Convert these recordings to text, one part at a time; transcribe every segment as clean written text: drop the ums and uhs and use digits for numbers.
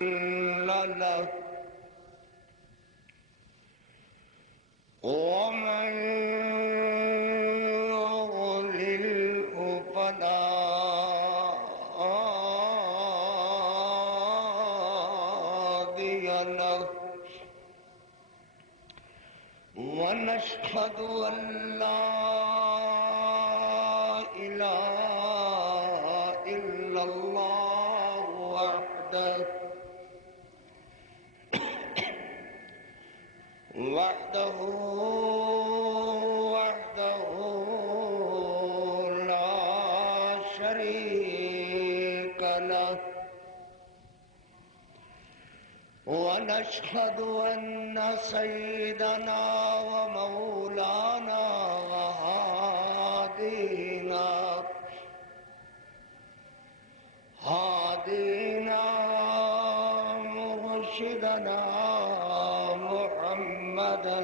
له ومن يضلله فلا هادي له ونشهد أن لا إله إلا الله وحده لا شريك له ونشهد أن سيدنا ومولانا هادينا مرشدنا محمدا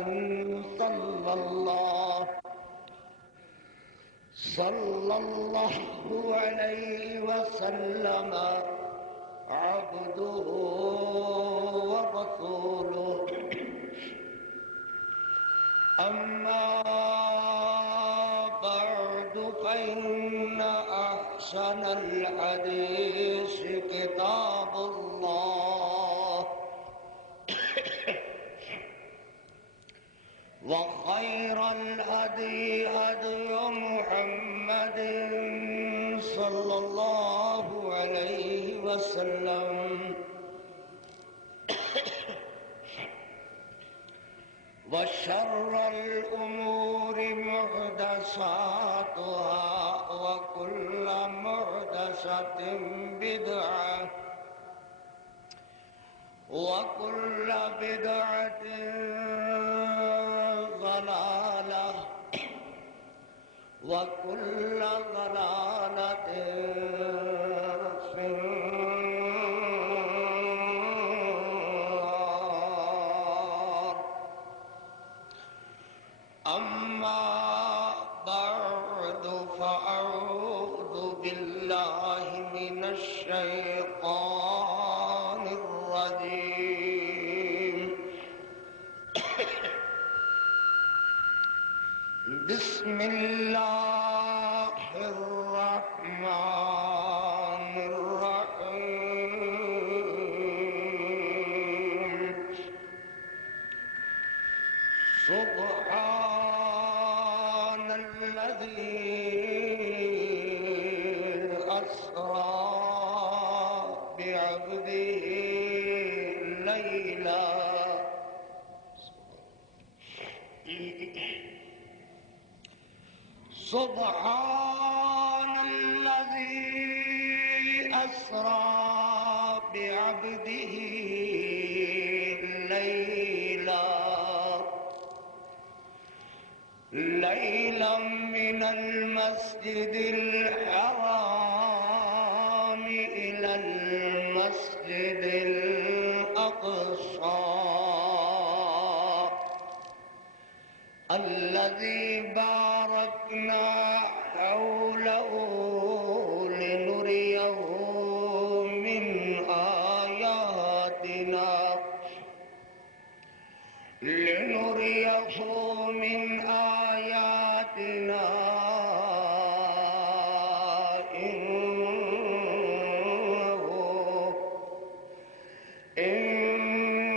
صلى الله عليه وسلم عبده ورسوله أما بعد فإن أحسن الحديث كتاب الله وخير الهدي هدي محمد صلى الله عليه وسلم وشر الأمور محدثاتها وكل محدثة بدعة وكل بدعة ضلالة وكل ضلالة في النار. أما بعد فأعوذ بالله من الشيطان الرجيم. بسم الله الرحمن الرحيم. سبحان الذي أسرى بعبده ليلا سبحان الذي أسرى بعبده ليلا من المسجد الحرام إلى المسجد الأقصى الذي باركنا حوله لنريه من آياتنا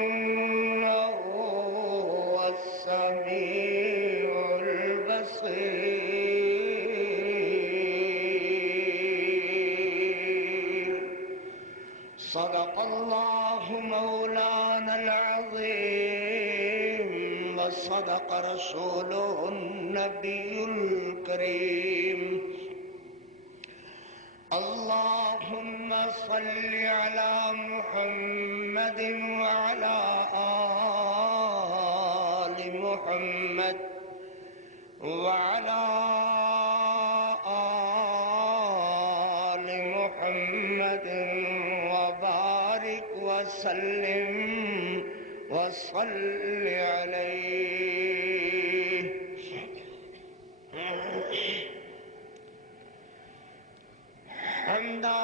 إنه هو السميع البصير. صدق الله مولانا العظيم وصدق رسوله النبي الكريم. اللهم صل على محمد وعلى آل محمد وعلى آل محمد وبارك وسلم وصل عليه. حمدا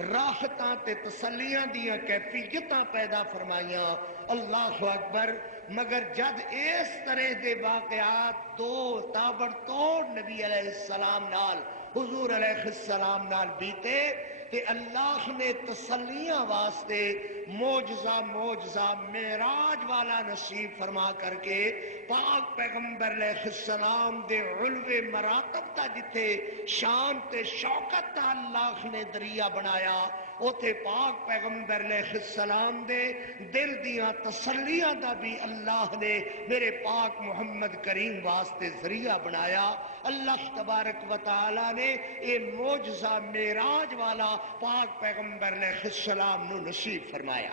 راحتاں تے تسلیاں دیاں کیفیتاں پیدا فرمائیاں. اللہ اکبر. مگر جد اس طرح دے واقعات دو تابڑ توڑ نبی علیہ السلام نال حضور علیہ السلام نال بیتے تے اللہ نے تسلیاں واسطے معجزہ معراج والا نصیب فرما کر کے پاک پیغمبر علیہ السلام دے علو مراتب تا جتھے شان تے شوکت تا اللہ نے دریا بنایا اوتھے پاک پیغمبر علیہ السلام دے دل دیاں تسلیاں دا بھی اللہ نے میرے پاک محمد کریم واسطے ذریعہ بنایا. اللہ تبارک و تعالی نے اے معجزہ معراج والا پاک پیغمبر علیہ السلام نو نصیب فرمایا.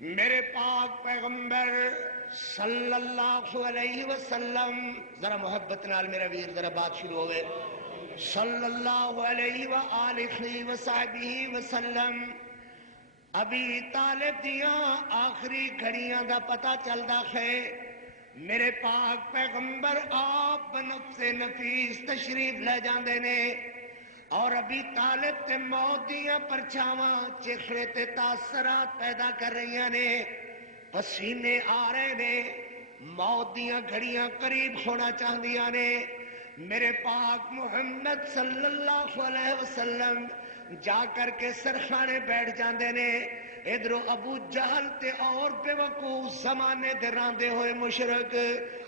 میرے پاک پیغمبر صلی اللہ علیہ وسلم ذرا محبت نال میرا ویر ذرا بات شروع ہوئے صلی اللہ علیہ وآلہ وصحبہ وسلم. ابھی طالب دیاں آخری گھڑیاں دا پتہ چلدا ہے. میرے پاک پیغمبر آپ بنفس نفیس تشریف لے جاندے نے اور ابھی طالب تے موت دیاں پرچھاواں چہرے تے تاثرات پیدا کر رہی نے. پسینے آ رہے نے. موت دیاں گھڑیاں قریب ہونا چاہدیاں نے. میرے پاک محمد صلی اللہ علیہ وسلم جا کر کے سرخانے بیٹھ جاندے نے. ادھروں ابو جہل تے اور بے وقوف زمانے دے راندے ہوئے مشرک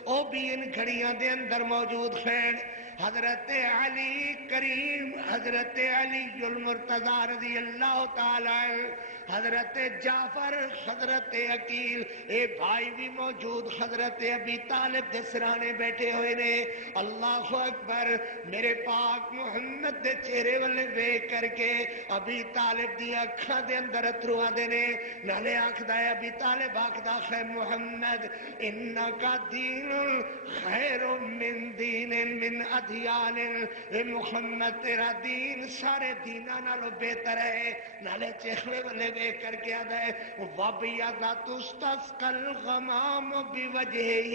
او بھی ان گھڑیاں دے اندر موجود ہیں. حضرت علی کریم، حضرت علی المرتضی رضی اللہ تعالی، حضرت جعفر، حضرت عقیل اے بھائی بھی موجود، حضرت ابی طالب دے سرانے بیٹھے ہوئے نے. اللہ اکبر. میرے پاک محمد دے چہرے والے ویکھ کر کے ابی طالب دی اکھاں دے اندر اتھرو آندے نے. نالے آکھدا ہے ابی طالب آکھدا ہے محمد انکا دین خیر من دین من ادیان. اے محمد تیرا دین سارے دیناں نالوں بہتر ہے. نالے چہرے والے ویکھ کر کے آدا ہے وَبِيَضَتُ اسْتَسْقَى الْغَمَامُ بِوَجْهِهِ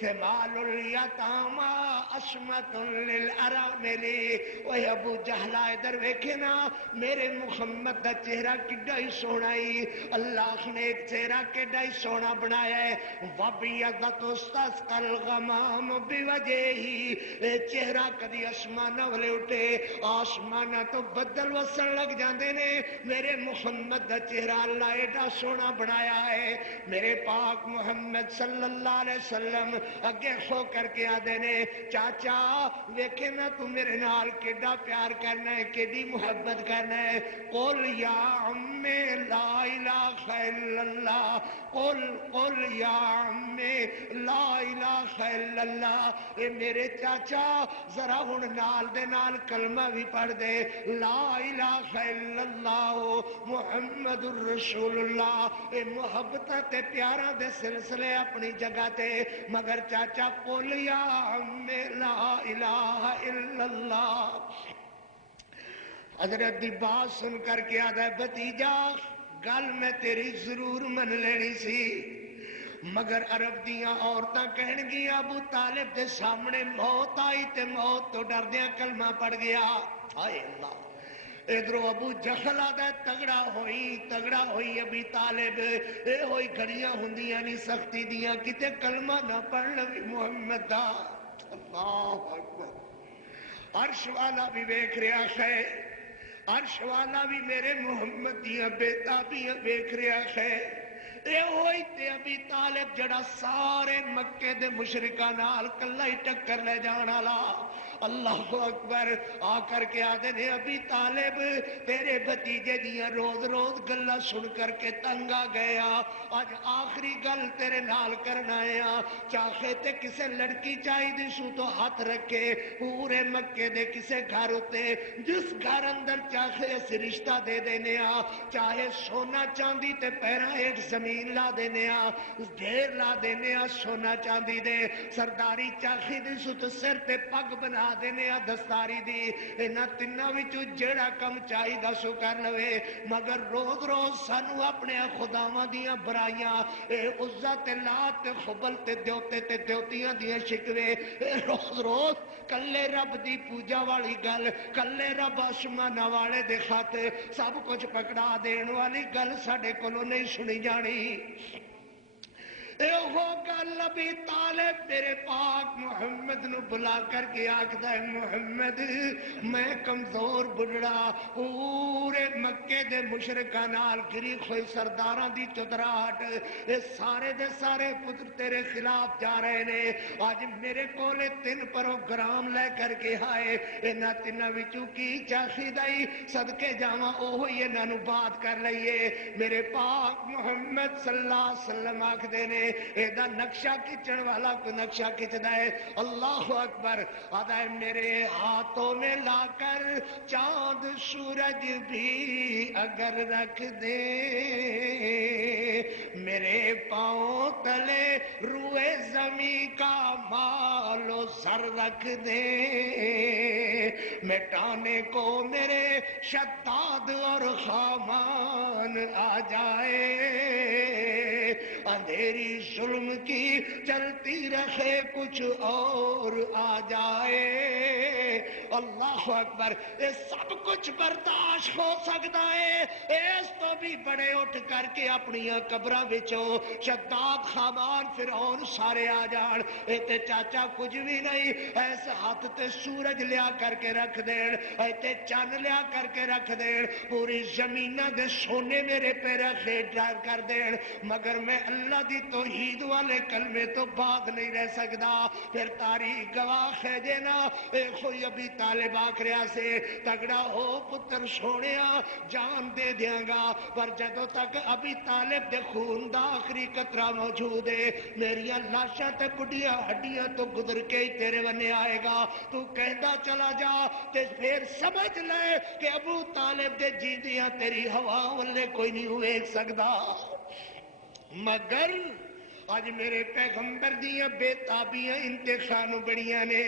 ثِمَالُ الْيَتَامَى عَصْمَةٌ لِلْأَرَامِلِ. اوے ابو جہل ادھر ویکھے نا میرے محمد دا چہرہ کڈا ہی سونا ہی. اللہ نے ایک چہرہ کڈا ہی سونا بنایا ہے. وَبِيَضَتُ اسْتَسْقَى الْغَمَامُ بِوَجْهِهِ. چہرہ کدی آسماناں والے اٹھے آسماناں تو بدل وسن لگ جاندے نے. میرے محمد دا چہرہ اللہ ایڈا سونا بنایا ہے. میرے پاک محمد صلی اللہ علیہ وسلم اگے ہو کر کے آدھے نے چاچا ویکھے نا تو میرے نال کیڈا پیار کرنا ہے کیڈی محبت کرنا ہے. قل یا عم لا الہ الا اللہ قل یا عم لا الہ الا اللہ. اے میرے چاچا ذرا ہن نال دے نال کلمہ بھی پڑھ دے لا الہ الا اللہ محمد الرسول اللہ. اے محبت تے پیاراں دے سلسلے اپنی جگہ تے مگر چاچا قل یا عم لا الہ الا اللہ. حضرت دی بات سن کر کے آدھا ہے بھتیجا گل میں تیری ضرور من لینی سی مگر عرب دیاں عورتاں کہن گیا ابو طالب دے سامنے موت آئی تے موت تو ڈردیاں کلمہ پڑ گیا. ہائے اللہ. ادھروں ابو جہل آدھا ہے تگڑا ہوئی ابی طالب. اے ہوئی گھڑیاں ہوندیاں نہیں سختی دیاں کتے کلمہ نہ پڑھ لوی محمد دا. اللہ اکبر. عرش والا بھی ویکھ رہا ہے. عرش والا بھی میرے محمد دیاں بےتابیاں ویکھ رہا ہے. اے ہوئی تے ابی طالب جڑا سارے مکے دے مشرکاں نال کلا ہی ٹکر لے جان والا. اللہ اکبر. آ کر کے آدھے نے ابی طالب تیرے بھتیجے دیاں روز روز گلاں سن کر کے تنگ آ گیا. اج آخری گل تیرے نال کرنا آیا. چاہے تے کسے لڑکی چاہیے سو تو ہاتھ رکھے پورے مکے دے کسے گھر ہوتے جس گھر اندر چاہے اس رشتہ دے دینے آ. چاہے سونا چاندی تے پیرا ایک زمین لا دینے آ ڈھیر لا دینے آ سونا چاندی دے. سرداری چاہی دی سو تو سر تے پگ بنا دینے دستاری دی انہاں تیناں وچوں جیڑا کم چاہیدا سو کر لوے مگر روز روز سانو اپنے خداواں دیاں برائیاں عزا تے لات تے خبل تے دیوتے تے دیوتیاں دیاں شکوے روز روز کلے رب دی پوجا والی گل کلے رب آسماناں والے دے خاطر سب کچھ پکڑا دین والی گل ساڈے کولوں نہیں سنی جانی وہ گل ابھی طالب میرے پاک محمد نو بلا کر کے آکھدا ہے محمد میں کمزور بڑھڑا پورے مکے دے مشرکاں نال گری ہوئی سرداراں دی چتراہٹ اے سارے دے سارے پتر تیرے خلاف جا رہے نے آج میرے کولے 3 پروگرام لے کر کے آئے انہاں تیناں وچوں کی چاہیدا ای صدقے جاواں اوہی انہاں نو بات کر لئیے میرے پاک محمد صلی اللہ علیہ وسلم آکھدے نے ایدہ نقشہ کھچن والا کو نقشہ کھچدا ہے اللہ اکبر آدھا ہے میرے ہاتھوں میں لا کر چاند سورج بھی اگر رکھ دے میرے پاؤں تلے روئے زمین کا مال و زر رکھ دے مٹانے کو میرے شداد اور خامان آ جائے اندھیری ظلم کی چلتی رہے کچھ اور آ جائے اللہ اکبر یہ سب کچھ برداشت ہو سکتا ہے اس تو بھی بڑے اٹھ کر کے اپنی قبراں وچوں شداد خامان فرعون سارے آ جان اے تے چاچا کچھ بھی نہیں ایس ہاتھ تے سورج لیا کر کے رکھ دین اے تے چن لیا کر کے رکھ دین پوری زمینہ دے سونے میرے پہ رکھے ڈر کر دین مگر میں اللہ دی توحید والے کلمے تو باغ نہیں رہ سکتا پھر تاریخ گواہ ہے دینا اے کوئی ابھی طالب آکھریا سے تگڑا ہو پتر سونیا جان دے دیاں گا پر جدوں تک ابھی طالب دے خون دا آخری قطرہ موجود ہے میری لاشاں تے کڈیاں ہڈیاں تو گزر کے ہی تیرے بنے آئے گا تو کہندا چلا جا تے پھر سمجھ لے کہ ابو طالب دے جیندیاں تیری ہوا والے کوئی نہیں ہوئے سکدا مگر آج میرے پیغمبر دیاں بے تابیاں انتخانو بڑیاں نے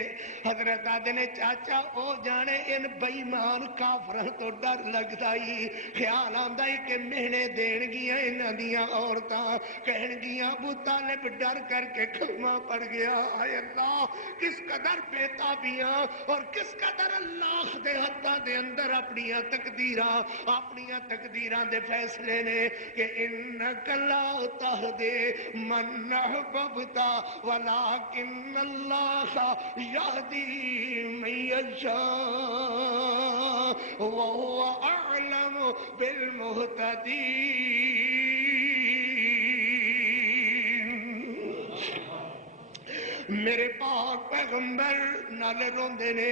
حضرت آدھے نے چاچا او جانے ان بیمان کافران تو ڈر لگتا ہی خیال آندہ ہی کہ مہنے دین گیاں انہ دیاں عورتاں کہن گیاں ابو طالب ڈر کر کے کلمہ پڑ گیا آئے اللہ کس قدر بے تابیاں اور کس قدر اللہ دے حدہ دے اندر اپنیاں تقدیراں دے فیصلے نے کہ انکا لا تہدے من احببتا ولكن الله يهدي من يشاء وهو اعلم بالمهتدين میرے پاک پیغمبر نالے روندے نے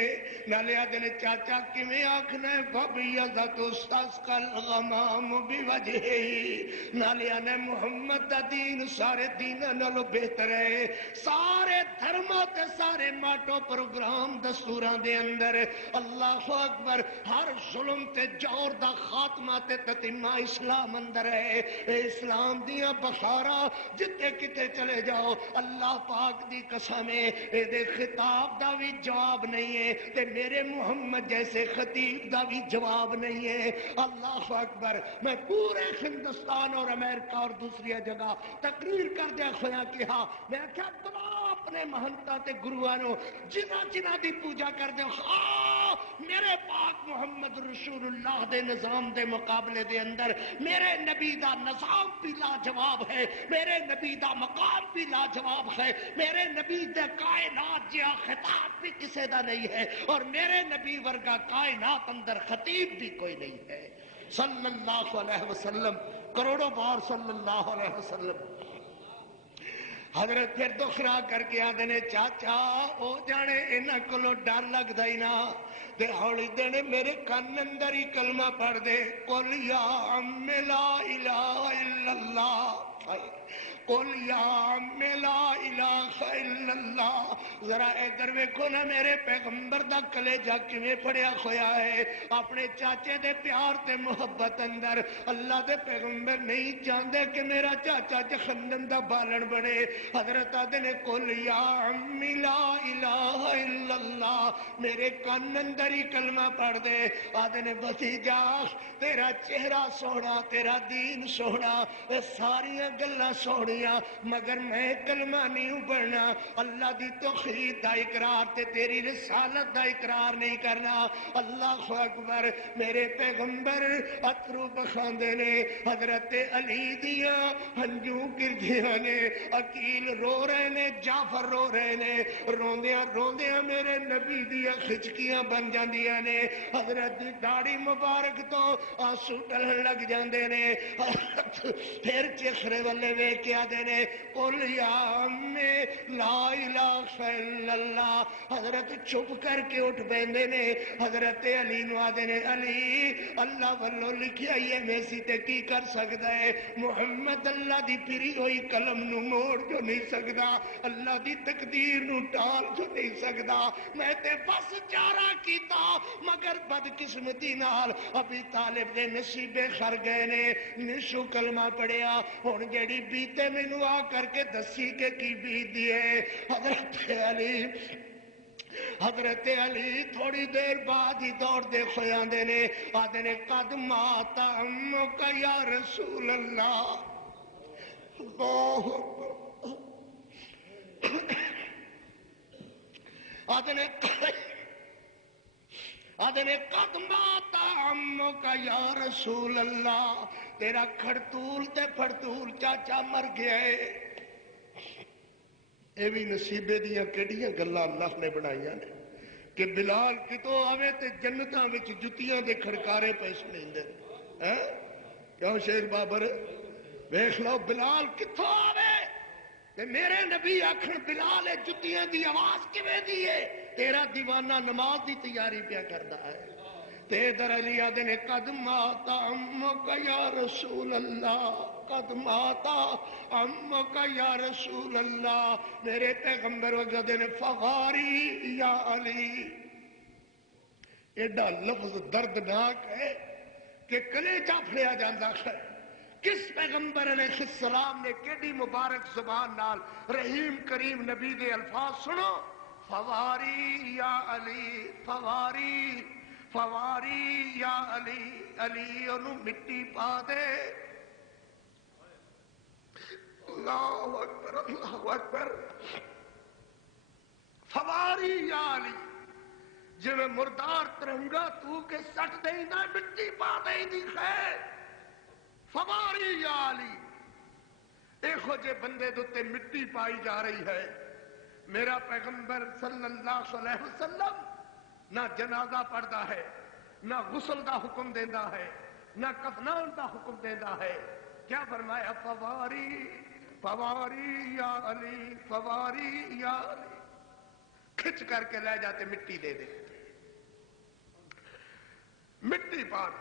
نالے آدھے نے چاچا کمیں آکھنا ہے فَبِيَضَتُ اسْتَسْقَى الْغَمَامُ بِوَجْهِهِ نالے آنے محمد دا دین سارے دینہ نالو بہتر ہے سارے دھرمہ تے سارے ماٹو پروگرام دستوران دے اندر اللہ اکبر ہر ظلم تے جور دا خاتمہ تے تتمہ اسلام اندر ہے اسلام دیا بخارا جتے کتے چلے جاؤ اللہ پاک دی قسم اے دے خطاب دا بھی جواب نہیں ہے تے میرے محمد جیسے خطیب دا بھی جواب نہیں ہے اللہ اکبر میں پورے ہندوستان اور امریکہ اور دوسری جگہ تقریر کر دیا خیا کہا میں کیا دعا اپنے مہنتا تے گروانوں جنہ دی پوجا کر دیا میرے پاک محمد رسول اللہ دے نظام دے مقابلے دے اندر میرے نبی دا نظام بھی لاجواب ہے میرے نبی دا مقام بھی لاجواب ہے میرے نبی دا کائنات جہاں خطاب بھی کسے دا نہیں ہے اور میرے نبی ورگا کائنات اندر خطیب بھی کوئی نہیں ہے صلی اللہ علیہ وسلم کروڑوں بار صلی اللہ علیہ وسلم حضرت پھر دکھرا کر کے آدھے نے چاچا او جانے انہاں کولو ڈر لگدا ہی نا تے ہولی دینے میرے کان اندر ہی کلمہ پڑھ دے قل یا عم لا الہ الا اللہ قل یا عم لا الہ الا اللہ. ذرا ادھر ویکھو نا میرے پیغمبر دا کلیجہ کیویں پڑیا ہویا ہے اپنے چاچے دے پیار تے محبت اندر. اللہ دے پیغمبر نہیں چاہندے کہ میرا چاچا جہنم دا بالن بنے. حضرت آدھے نے قل یا عم لا الہ الا اللہ. میرے کان اندر ہی کلمہ پڑھ دے. آدھے نے بھتیجا تیرا چہرہ سونا تیرا دین سونا ساریاں گلاں سونیاں مگر میں کلمہ نہیں پڑھنا. اللہ دی توحید دا اقرار تے تیری رسالت دا اقرار نہیں کرنا. اللہ اکبر. میرے پیغمبر اترو بخاندے نے. حضرت علی دیاں ہنجو گردیاں نے. عقیل رو رہے نے جعفر رو رہے نے. روندیاں روندیاں میرے نبی دیاں خچکیاں بن جاندیاں نے. حضرت دی داڑھی مبارک تو آنسو ڈلن لگ جاندے نے. پھر چخرے والے ویکھ کے آدھے نے قل یا عمی لا الہ الا اللہ. حضرت چپ کر کے اٹھ بیندے نے. حضرت علی نو آدھے نے علی اللہ والو لکھیا ہی ہے ویسی تے کی کر سکدا ہے. محمد اللہ دی پھری ہوئی قلم نو موڑ جو نہیں سکدا. اللہ دی تقدیر نو ٹال جو نہیں سکدا. میں تے بس چارہ کیتا مگر بدقسمتی نال ابھی طالب دے نصیبے خر گئے نے. نشو کلمہ پڑھیا ہن جیڑی بیتے مینوں آ کر کے دسی کہ کی بیت دی ہے. حضرت علی تھوڑی دیر بعد ہی دوڑ دے ہوئے آندے نے. آدھے نے قد مات عمک یا رسول اللہ. اللہ آدھے نے قد مات عمک یا رسول اللہ. تیرا کھڑتول تے پھڑتول چاچا مر گیا ہے. اے بھی نصیبے دیاں کیڑیاں گلاں اللہ نے بنائیاں نے کہ بلال کتوں آوے تے جنتاں وچ جتیاں دے کھڑکارے پے سنیندے ہیں. کیوں شیر بابر ویکھ لو بلال کتوں آوے تے میرے نبی آکھن بلال جتیاں دی آواز کیویں دی ہے. تیرا دیوانہ نماز دی تیاری پیا کردا ہے. تے در علی آدھے نے قد مات عمک یا رسول اللہ. قد مات عمک یا رسول اللہ. میرے پیغمبر وگدے نے فغاری یا علی. ایڈا لفظ دردناک ہے کہ کلیجہ پھڑیا جاندا ہے. کس پیغمبر علیہ السلام نے کیڑی مبارک زبان نال رحیم کریم نبی دے الفاظ سنو. فواری یا علی فواری فواری یا علی. علی انہوں مٹی پا دے. اللہ اکبر اللہ اکبر. فواری یا علی جو مردار ترنگا تو کے سٹ دیں دا مٹی پا دیں دی خیر. فواری یا علی. دیکھو جے بندے دوتے مٹی پائی جا رہی ہے. میرا پیغمبر صلی اللہ علیہ وسلم نہ جنازہ پڑھتا ہے نہ غسل دا حکم دینا ہے نہ کفنان دا حکم دینا ہے. کیا فرمایا فواری فواری یا علی فواری یا علی. کھچ کر کے لے جاتے مٹی دے دے. مٹی پا دے.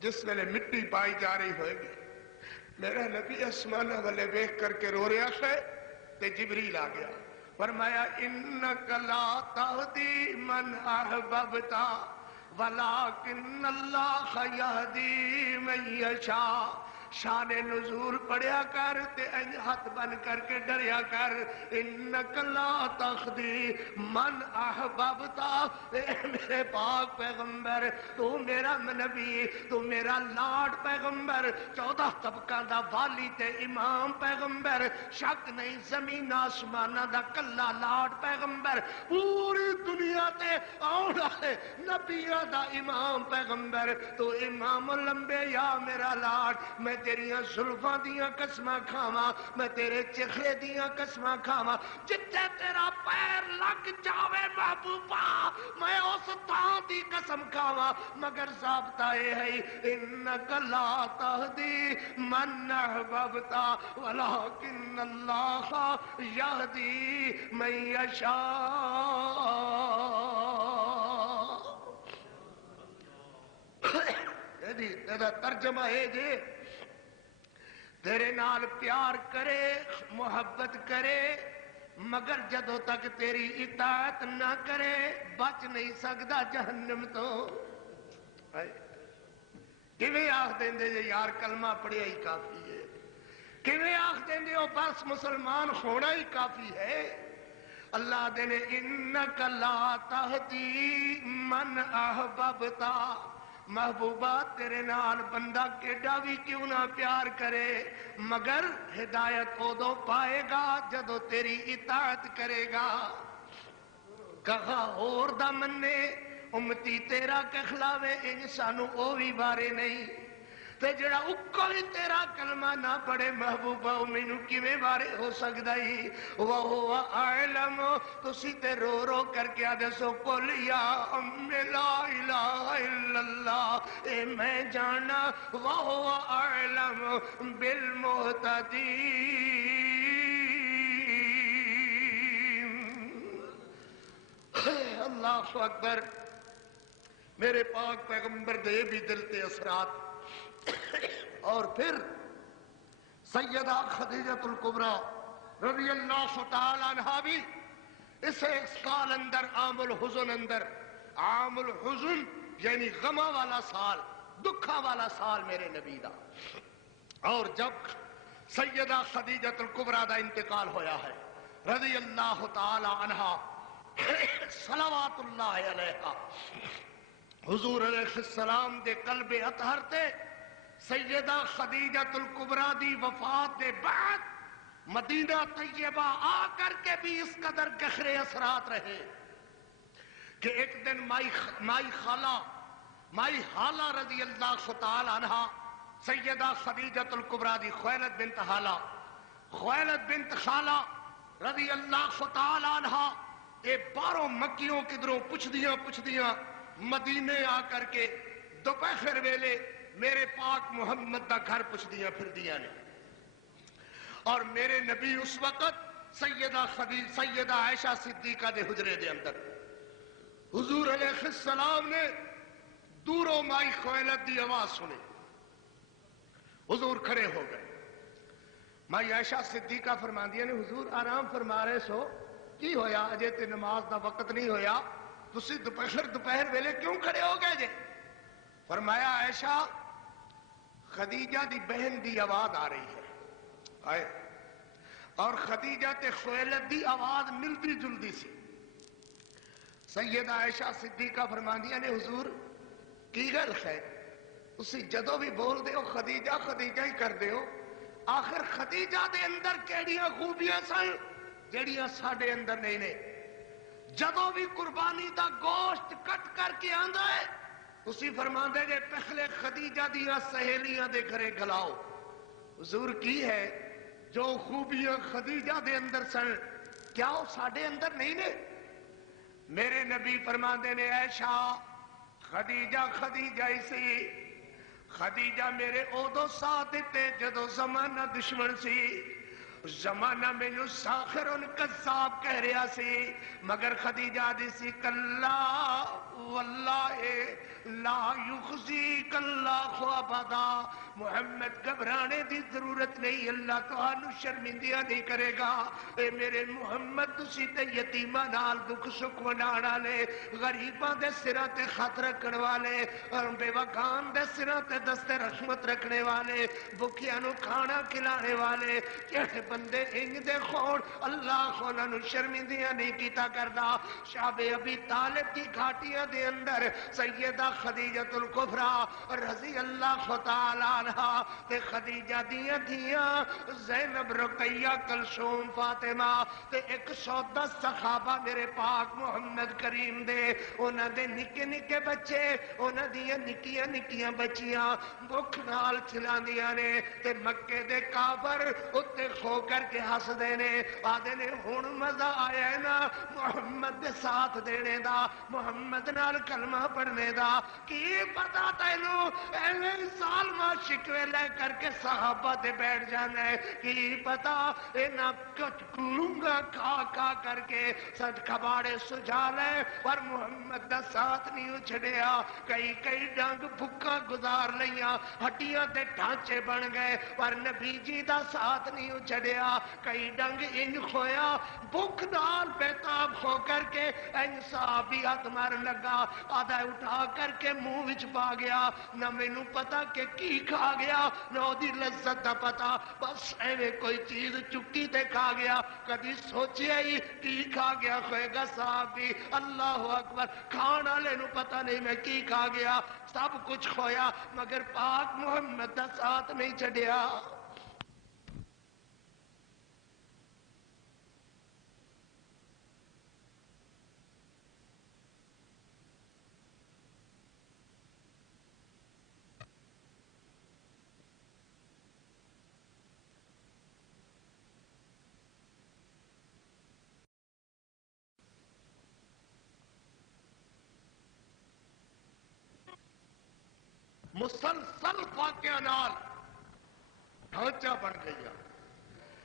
جس ویلے مٹی پائی جا رہی ہوئے گی میرا نبی آسمانہ والے ویکھ کر کے رو رہا ہے تے جبریل آ گیا. فرمایا انک لا تہدی من احببت ولکن اللہ یہدی من یشاء. شان نزول پڑھیا کر تے ہاتھ بن کر کے ڈریا کر. انک لا تہدی من احببت. اے میرے پاک پیغمبر تو میرا نبی تو میرا لاڈ پیغمبر 14 طبقہ دا والی تے امام پیغمبر. شک نہیں زمین آسمانہ دا کلا لاڈ پیغمبر. پوری دنیا تے آن والے نبیاں دا امام پیغمبر. تو امام الانبیاء میرا لاڈ. میں تیریاں زلفاں دیاں قسماں کھاواں میں تیرے چہرے دیاں قسماں کھاواں. جتھے تیرا پیر لگ جاوے محبوبہ میں اس تھاں دی قسم کھاواں. مگر ضابطہ اے ہے انک لا تہدی من احببت ولکن اللہ یہدی من یشاء. ترجمہ ہے جی تیرے نال پیار کرے محبت کرے مگر جدوں تک تیری اطاعت نہ کرے بچ نہیں سکدا جہنم تو. کیویں آخ دیندے جے یار کلمہ پڑھیا ہی کافی ہے؟ کیویں آخ دیندے ہو بس مسلمان ہونا ہی کافی ہے؟ اللہ دے نے انک لا تہدی من احببتا. محبوبہ تیرے نال بندہ کیڈا بھی کیوں نہ پیار کرے مگر ہدایت ادو پائے گا جدو تیری اطاعت کرے گا. کہا اور دا منے امتی تیرا کہ خلاوے ان سانو او بھی بارے نہیں تے جڑا اکل تیرا کلمہ نہ پڑے محبوبہ مینو کیویں بارے ہو سکدا ہی. وہو اعلم تسی تے رو رو کر کے دسو قل یا ام لا الہ الا اللہ اے میں جانا وہو اعلم بالمہتدین. اللہ اکبر. میرے پاک پیغمبر دے بھی دل تے اثرات. اور پھر سیدہ خدیجۃ الکبریٰ رضی اللہ تعالی عنہا بھی اسے سال اندر عام الحزن اندر، عام الحزن یعنی غمہ والا سال، دکھا والا سال میرے نبی دا. اور جب سیدہ خدیجۃ الکبریٰ دا انتقال ہویا ہے رضی اللہ تعالی عنہا صلوات اللہ علیہا، حضور علیہ السلام دے قلب اطہر تے سیدہ خدیجۃ الکبریٰ دی وفات دے بعد مدینہ طیبہ آ کر کے بھی اس قدر گہرے اثرات رہے کہ ایک دن مائی حالہ رضی اللہ تعالی عنہا سیدہ خدیجۃ الکبریٰ دی خویلد بنت حالہ، خویلد بنت خالہ رضی اللہ تعالی عنہا اے باروں مکیوں کدروں پوچھ دیاں مدینے آ کر کے دوپہر ویلے میرے پاک محمد دا گھر پوچھ دیاں نے. اور میرے نبی اس وقت سیدہ عائشہ صدیقہ دے حجرے دے اندر. حضور علیہ السلام نے دوروں مائی خویلد دی آواز سنی، حضور کھڑے ہو گئے. مائی عائشہ صدیقہ فرماندیاں نے حضور آرام فرما رہے سو کی ہویا اجے تے نماز دا وقت نہیں ہویا تسی دوپہر ویلے کیوں کھڑے ہو گئے جے؟ فرمایا عائشہ خدیجہ دی بہن دی آواز آ رہی ہے آئے، اور خدیجہ تے خویلد دی آواز ملتی جلدی سی. سیدہ عائشہ صدیقہ فرماندیاں نے حضور کی گل ہے اسی جدو بھی بول دے ہو خدیجہ خدیجہ ہی کر دے ہو، آخر خدیجہ دے اندر کیڑیاں خوبیاں سن جڑیاں ساڈے اندر نہیں نے. جدو بھی قربانی دا گوشت کٹ کر کے آندا ہے اسی فرماندے جے پہلے خدیجہ دیاں سہیلیاں دے گھرے گلاؤ. حضور کی ہے جو خوبیاں خدیجہ دے اندر سن کیا وہ ساڈے اندر نہیں نے؟ میرے نبی فرماندے نے عائشہ خدیجہ ہی سی. خدیجہ میرے اودو ساتھ دیتے جدو زمانہ دشمن سی، زمانہ مینو ساخر کذاب کہہ رہا سی مگر خدیجہ دی سی کلا واللہ لا یخزیک اللہ ابدا. محمد گھبرانے دی ضرورت نہیں، اللہ تہانوں شرمندیاں نہیں کرے گا. اے میرے محمد تسی تے یتیماں نال دکھ سکھ ونڈان والے، غریباں دے سراں تے خط رکھن والے، بے وقان دے سراں تے دستے رحمت رکھنے والے، بھکیاں نو کھانا کھلانے والے، جڑے بندے انج دے خون اللہ انہاں نو شرمندیاں نہیں کیتا کردا. شعب ابی طالب دی گھاٹیاں دے اندر سیدہ خدیجۃ الکبریٰ رضی اللہ تعالی عنہا تے خدیجہ دیاں دھیاں زینب رقیہ کلثوم فاطمہ تے 110 صحابہ میرے پاک محمد کریم دے انہاں دے نکے نکے بچے انہاں دیاں نکیاں نکیاں بچیاں بھوک نال چلاندیاں نے تے مکے دے کافر اتے کھو کر کے ہس دے نے آدھے نے ہن مزہ آیا ہے نا محمد دے ساتھ دینے دا، محمد نال کلمہ پڑھنے دا. کی پتا تینوں ایویں سالما لٹوے لے کر کے صحابہ دے بیٹھ جانا ہے کی پتا اینا کچھ کلونگا کھا کر کے سچ کباڑے سجا لے پر محمد دا ساتھ نہیں اچھڑیا کئی ڈنگ بھکا گزار لیا ہڈیاں دے ڈھانچے بن گئے پر نبی جی دا ساتھ نہیں اچھڑیا کئی ڈنگ انج کھویا بھوک نال بیتاب ہو کر کے انج صحابی ہاتھ مارن لگا آدھا اٹھا کر کے منہ وچ پا گیا نہ مینوں پتا کہ کی کھا گیا نہ دی لذت دا پتا بس ایویں کوئی چیز چکی تے کھا گیا کدی سوچیا ہی کی کھا گیا ہوئے گا صحابی اللہ اکبر کھان والے نو پتا نہیں میں کی کھا گیا سب کچھ کھویا مگر پاک محمد دا ساتھ نہیں چھڈیا مسلسل واقعہ نال ڈھانچہ بن گیا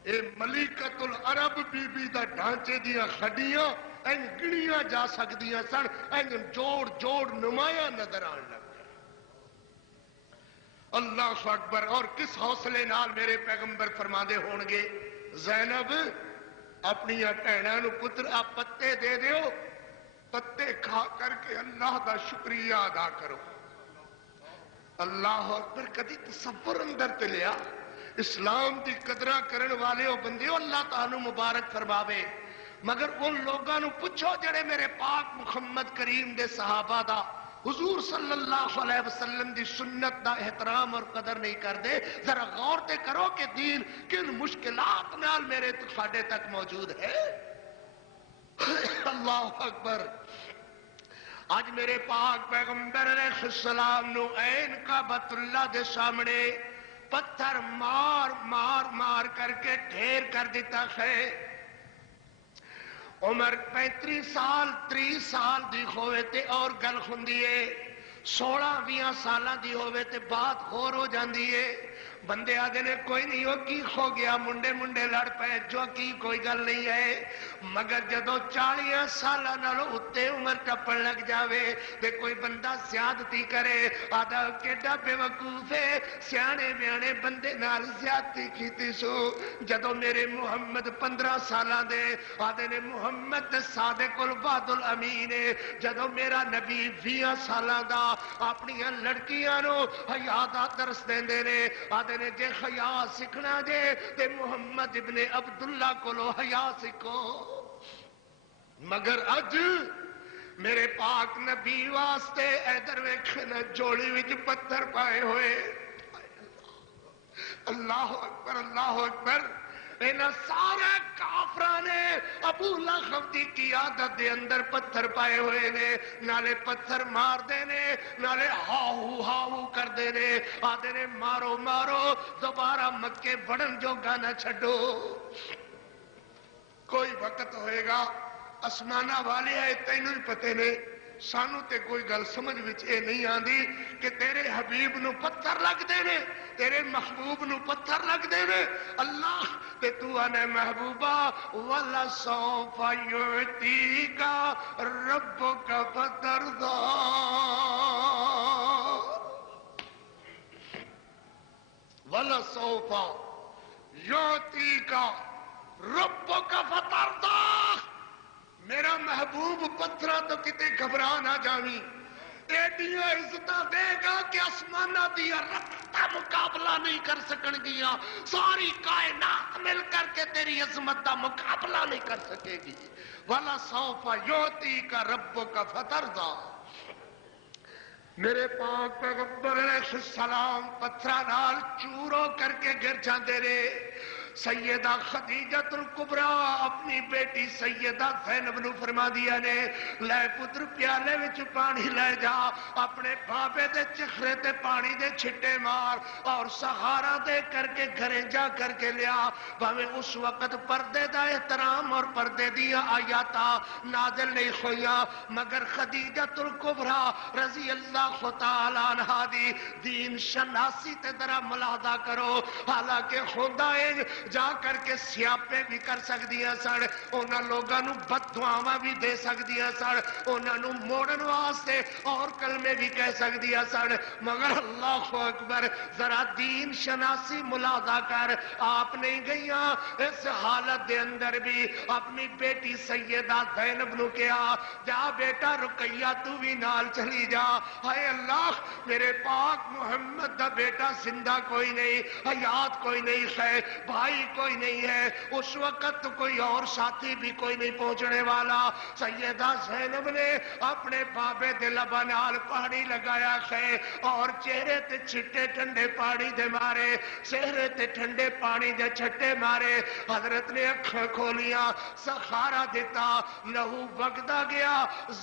اے ملیکت العرب بی بی دا ڈھانچے دیا خڈیاں این گنیاں جا سکدیاں سن این جوڑ نمایاں نظر آن لگ گئے اللہ اکبر اور کس حوصلے نال میرے پیغمبر فرماندے ہون گے زینب اپنی بھیناں نو پتر آپ پتے دے دیو پتے کھا کر کے اللہ دا شکریہ ادا کرو اللہ اکبر کدی تصور اندر تے لیا اسلام دی قدرہ کرن والے او بندے اللہ تعالی مبارک فرماوے مگر ان لوگاں نو پوچھو جڑے میرے پاک محمد کریم دے صحابہ دا حضور صلی اللہ علیہ وسلم دی سنت دا احترام اور قدر نہیں کر دے ذرا غور تے کرو کہ دین کن مشکلات نال میرے تخاڑے تک موجود ہے اللہ اکبر آج میرے پاک پیغمبر علیہ السلام نو این کا بیت اللہ دے سامنے پتھر مار کر کے ڈھیر کر دیتا ہے عمر 35 سال 30 سال دی ہوئے تے اور گل ہوندی ہے 16-20 سالاں دی ہوئے تے بات ہور ہو جاندی ہے بندے آدھے نے کوئی نہیں ہو کی کھو گیا منڈے لڑ پے جو کی کوئی گل نہیں ہے مگر جدو 40 سالہ نالو اتے عمر ٹپن لگ جاوے تے کوئی بندہ زیادتی کرے آدھا کیڈا بے وقوف ہے سیانے بیانے بندے نال زیادتی کیتی سو جدو میرے محمد 15 سالہ دے آدھے نے محمد صادق الوعد الامین جدو میرا نبی 20 سالہ دا اپنی لڑکیاں نو حیا دا درس دیندے نے آدھے نے جے حیا سکھنا جے تے محمد ابن عبداللہ کو لو حیا سکھو مگر اج میرے پاک نبی واسطے ایدر ویکھنا جوڑی وچ پتھر پائے ہوئے اللہ اکبر اینا سارے کافرانے ابو لہب دی قیادت دے اندر پتھر پائے ہوئے نے نالے پتھر مار دینے نالے ہاہو کر دینے آدھے نے مارو دوبارہ مکے بڑھن جو گانا چھڑو کوئی وقت ہوئے گا اسمانہ والے آئے تینوں ہی پتے نے سانو تے کوئی گل سمجھ وچ اے نہیں آندی کہ تیرے حبیب نو پتھر لگ دینے تیرے محبوب نو پتھر لگ دینے اللہ تے تو آنے محبوبہ وَلَسَوْفَ يُعْتِيكَ رَبُّكَ فَتَرْضَى وَلَسَوْفَ يُعْتِيكَ رَبُّكَ فَتَرْضَى میرا محبوب پتھرہ تو کتے گھبرا نہ جاویں ایڈیاں عزتہ دے گا کہ آسمانہ دیا رکھتا مقابلہ نہیں کر سکن گیا ساری کائنات مل کر کے تیری عظمت دا مقابلہ نہیں کر سکے گی وَلَا سَوْفَ يُعْتِيكَ رَبُّكَ فَتَرْضَى میرے پاک پیغمبر علیہ السلام پتھرہ نال چورو کر کے گر جاندے رے سیدہ خدیجۃ الکبریٰ اپنی بیٹی سیدہ زینب نو فرما دیا نے لے پتر پیالے وچ پانی لے جا اپنے بابے دے چخرے تے پانی دے چھٹے مار اور سہارا دے کر کے گھرے جا کر کے لیا بھاویں اس وقت پردے دا احترام اور پردے دیا آیاتا نازل نہیں ہویا مگر خدیجۃ الکبریٰ رضی اللہ تعالی عنہا دی دین شناسی تے ذرا ملاحظہ کرو حالانکہ خدا جا کر کے سیاپے بھی کر سکدیاں سن انہاں لوگاں نو بد دعاواں بھی دے سکدیاں سن انہاں نو موڑن واسطے اور کلمے بھی کہہ سکدیاں سن مگر اللہ اکبر ذرا دین شناسی ملاحظہ کر آپ نہیں گئیاں اس حالت دے اندر بھی اپنی بیٹی سیدہ زینب نو کہا جا بیٹا رقیہ تو بھی نال چلی جا ہائے اللہ میرے پاک محمد دا بیٹا زندہ کوئی نہیں حیات کوئی نہیں ہے بھائی کوئی نہیں ہے اس وقت کوئی اور ساتھی بھی کوئی نہیں پہنچنے والا سیدہ زینب نے اپنے بابے دے لباں نال پانی لگایا ہے اور چہرے تے چھٹے ٹھنڈے پانی دے مارے چہرے تے ٹھنڈے پانی دے چھٹے مارے حضرت نے اکھاں کھولیاں سخارا دیتا لہو وگدا گیا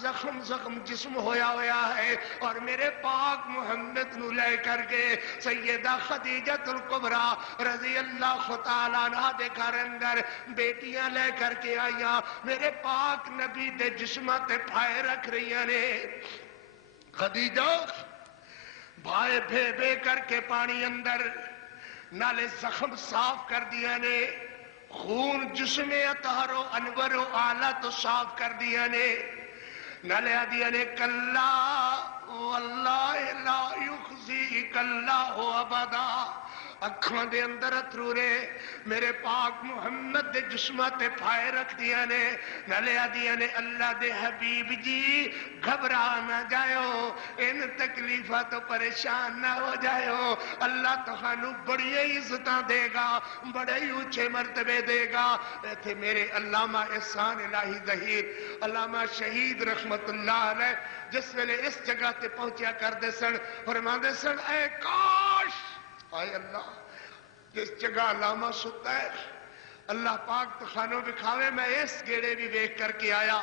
زخم زخم جسم ہویا ہے اور میرے پاک محمد نو لے کر کے سیدہ خدیجۃ الکبریٰ رضی اللہ تعالی عنہا دے گھر اندر بیٹیاں لے کر کے آئیاں میرے پاک نبی دے جسمہ تے پھائے رکھ رہی نے خدیجہ بھائے بھے بھے کر کے پانی اندر نالے زخم صاف کر دیا نے خون جسم اطہر و انور و اعلیٰ تو صاف کر دیا نے نالے آدیا نے کلا واللہ لا یخزیک اللہ ابدا اکھاں دے اندر اترورے میرے پاک محمد دے جسمہ تے پھائے رکھ دیا نے نالے آدیا نے اللہ دے حبیب جی گھبرا نہ جائیو ان تکلیفہ تو پریشان نہ ہو جائیو اللہ تخانو بڑی عزتاں دے گا بڑے اونچے مرتبے دے گا ایتھے میرے علامہ احسان الہی ظہیر علامہ شہید رحمت اللہ علیہ جس ویلے اس جگہ تے پہنچیا کر دے سن فرما دے سن اے کاش آئے اللہ جس جگہ علامہ ستا ہے اللہ پاک تخانو بکھاوے میں اس گیڑے بھی بیک کر کے آیا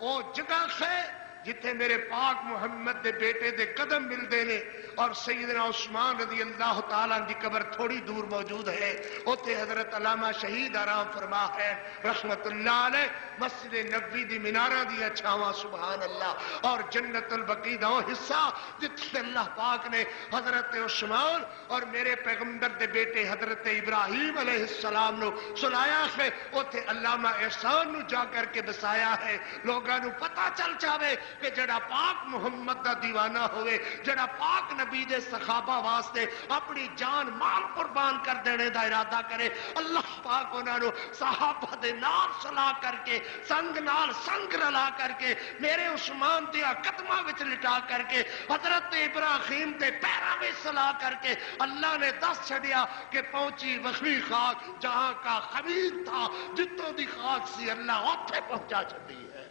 او جگہ ہے جتھے میرے پاک محمد دے بیٹے دے قدم مل دینے اور سیدنا عثمان رضی اللہ تعالیٰ دی قبر تھوڑی دور موجود ہے اوتے حضرت علامہ شہید آرام فرما ہے رحمت اللہ علیہ مسجد نبوی دی منارہ دی چھاواں سبحان اللہ اور جنت البقیع دا حصہ جتھے اللہ پاک نے حضرت عثمان اور میرے پیغمبر دے بیٹے حضرت ابراہیم علیہ السلام نو سلایا ہے اوتے علامہ احسان نو جا کر کے بسایا ہے لوگاں نو پتہ چل جاوے کہ جڑا پاک محمد دا دیوانہ ہوئے جڑا پاک نبی دے صحابہ واسطے اپنی جان مال قربان کر دینے دا ارادہ کرے اللہ پاک انہاں نو صحابہ دے نال سلا کر کے سنگ نال سنگ رلا کر کے میرے عثمان دیا قدمہ وچ لٹا کر کے حضرت ابراہیم دے پیراں وچ سلا کر کے اللہ نے دس چھڑیا کہ پہنچی وہی خاک جہاں کا خبیر تھا جتوں دی خاک سی اللہ اوتھے پہنچا چھڑی ہے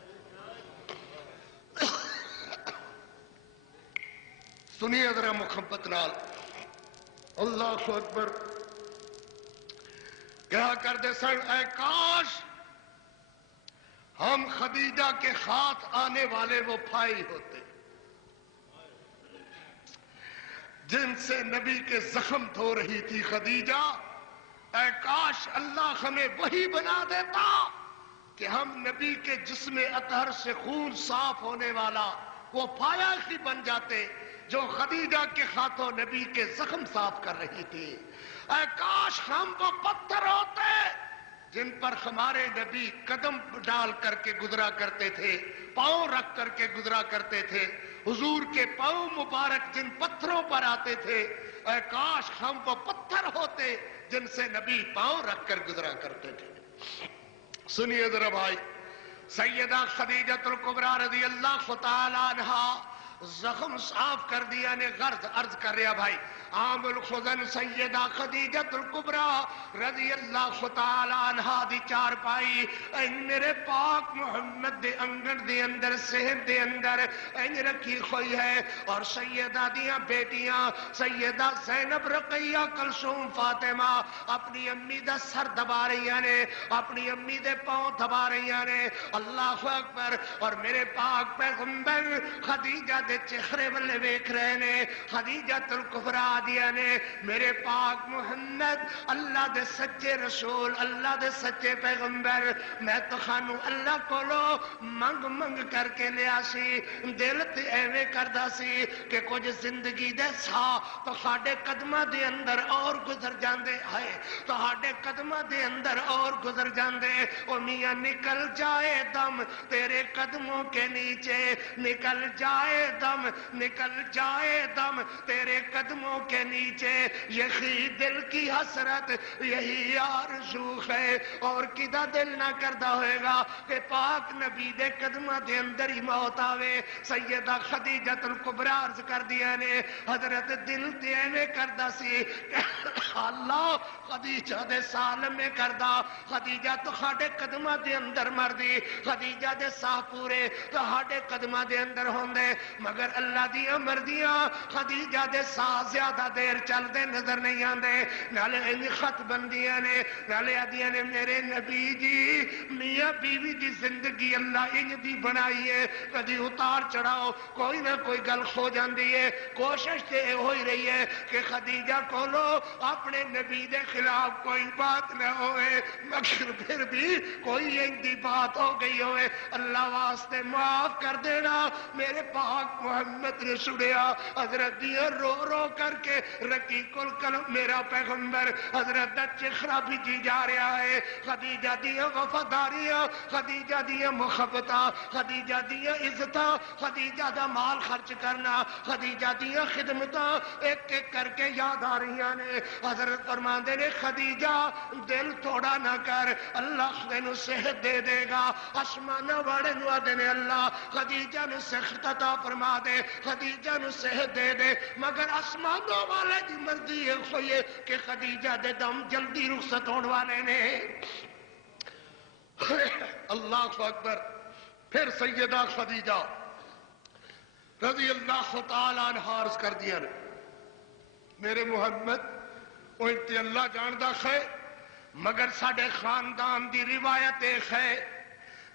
سنیے ذرا محبت نال اللہ اکبر کہا کر دے سن اے کاش ہم خدیجہ کے ہاتھ آنے والے وہ پھائی ہوتے جن سے نبی کے زخم دھو رہی تھی خدیجہ اے کاش اللہ ہمیں وہی بنا دیتا کہ ہم نبی کے جسم اطہر سے خون صاف ہونے والا وہ پھایا ہی بن جاتے جو خدیجہ کے ہاتھوں نبی کے زخم صاف کر رہی تھی اے کاش ہم وہ پتھر ہوتے جن پر ہمارے نبی قدم ڈال کر کے گزرا کرتے تھے پاؤں رکھ کر کے گزرا کرتے تھے حضور کے پاؤں مبارک جن پتھروں پر آتے تھے اے کاش ہم وہ پتھر ہوتے جن سے نبی پاؤں رکھ کر گزرا کرتے تھے سنیے ذرا بھائی سیدہ خدیجۃ الکبریٰ رضی اللہ تعالی عنہا زخم صاف کر دیا نے غرض عرض کر رہا بھائی عام الخزن سیدہ خدیجۃ الکبریٰ رضی اللہ تعالی عنہا دی چار پائی این میرے پاک محمد دے انگن دے اندر صحت دے اندر این رکھی ہوئی ہے. اور سیدہ دیاں بیٹیاں سیدہ زینب رقیہ کلثوم فاطمہ اپنی امی دا سر دبا رہی نے, اپنی امی دے پاؤں دبا رہی نے. اللہ اکبر. اور میرے پاک پیغمبر خدیجہ دے چہرے والے ویکھ رہے نے. خدیجہ الکبریٰ دیا نے میرے پاک محمد اللہ دے سچے رسول, اللہ دے سچے پیغمبر, میں تو خانو اللہ کولو منگ منگ کر کے لیا سی. دل تے ایویں کردا سی کہ کچھ زندگی دے سا تو ساڈے قدماں دے اندر اور گزر جاندے ہے, تو ساڈے قدماں دے اندر اور گزر جاندے. او میاں نکل جائے دم تیرے قدموں کے نیچے, نکل جائے دم, نکل جائے دم تیرے قدموں کے نیچے. یہی دل کی حسرت, یہی آرزو ہے. اور کدا دل نہ کردا ہوئے گا کہ پاک نبی دے قدموں دے اندر ہی موت آوے. سیدہ خدیجۃ الکبریٰ عرض کر دیا نے حضرت دل تے ایویں کردا سی کہ اللہ خدیجہ دے سال میں کردا, خدیجہ تو ہاڈے قدماں دے اندر مردی, خدیجہ دے ساہ پورے تو ہاڈے قدماں دے اندر ہوندے, مگر اللہ دیاں مرضیاں خدیجہ دے ساہ زیادہ دیر چل دے نظر نہیں آندے. نالے انج خط بندیاں نے, نالے آدیاں نے میرے نبی جی میاں بیوی دی زندگی اللہ انج دی بنائی ہے, کدی اتار چڑھاؤ کوئی نہ کوئی گل ہو جاندی ہے. کوشش تے ہوئی رہی ہے کہ خدیجہ کولو اپنے نبی دے خلاف کوئی بات نہ ہوئے, مگر پھر بھی کوئی ان دی بات ہو گئی ہوئے اللہ واسطے معاف کر دینا. میرے پاک محمد نے سنیا حضرت دیاں رو رو کر کے رقیق القلب میرا پیغمبر حضرت دا چہرہ بھی جی جا رہا ہے. خدیجہ دیاں وفاداریاں, خدیجہ دیاں محبتاں, خدیجہ دیاں عزتاں, خدیجہ دا مال خرچ کرنا, خدیجہ دیاں خدمتاں ایک ایک کر کے یاد آ رہی نے. حضرت فرماندے نے خدیجہ دل تھوڑا نہ کر, اللہ تینوں صحت دے دے گا. آسماناں والے نو آدے نے اللہ خدیجہ نو صحت عطا فرما دے, خدیجہ نو صحت دے دے, مگر آسمانوں والے دی مرضی ہے کہ خدیجہ دے دم جلدی رخصت ہونے والے نے. اللہ اکبر. پھر سیدہ خدیجہ رضی اللہ تعالی عنہا عرض کر دیا نے میرے محمد وہ انتے اللہ جاندہ ہے, مگر ساڑے خاندان دی روایت ایک ہے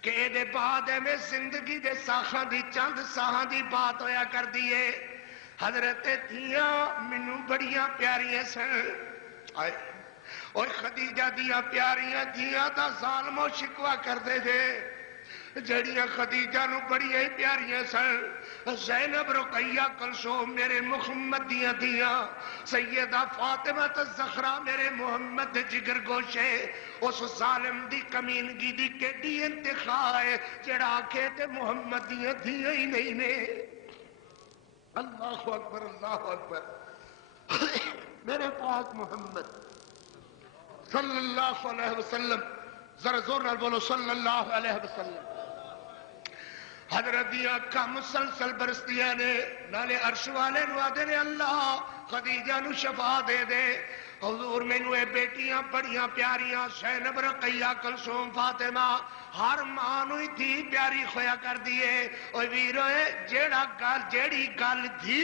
کہ اے دے بعد میں زندگی دے ساخاں دی چند ساہاں دی بات ہویا کر دیئے. حضرت دھیاں منو بڑیاں پیاریاں سن, اور خدیجہ دیاں پیاریاں دھیاں دا ظالم و شکوہ کر دے دے جڑیاں خدیجہ نو بڑی ہی پیاریاں سن. زینب رقیہ کلثوم میرے محمد دیاں دیاں, سیدہ فاطمہ الزہرا میرے محمد دے جگر گوشے. اس ظالم دی کمینگی دی کیڈی انتخاب ہے جڑا آکھے تے محمد دیاں دیاں ہی نہیں نے. اللہ اکبر, اللہ اکبر. میرے پاک محمد صلی اللہ علیہ وسلم, ذرا زور نال بولو صلی اللہ علیہ وسلم. حضرت دیاں کا مسلسل برستیاں نے, نالے عرش والے نو آدھے نے اللہ خدیجہ نو شفا دے دے. حضور میں نوے بیٹیاں بڑیاں پیاریاں زینب رقیہ کلثوم فاطمہ ہر ماں نو تھی پیاری خویا کر دیے. اوہ ویروے جیڑا گل جیڑی گل تھی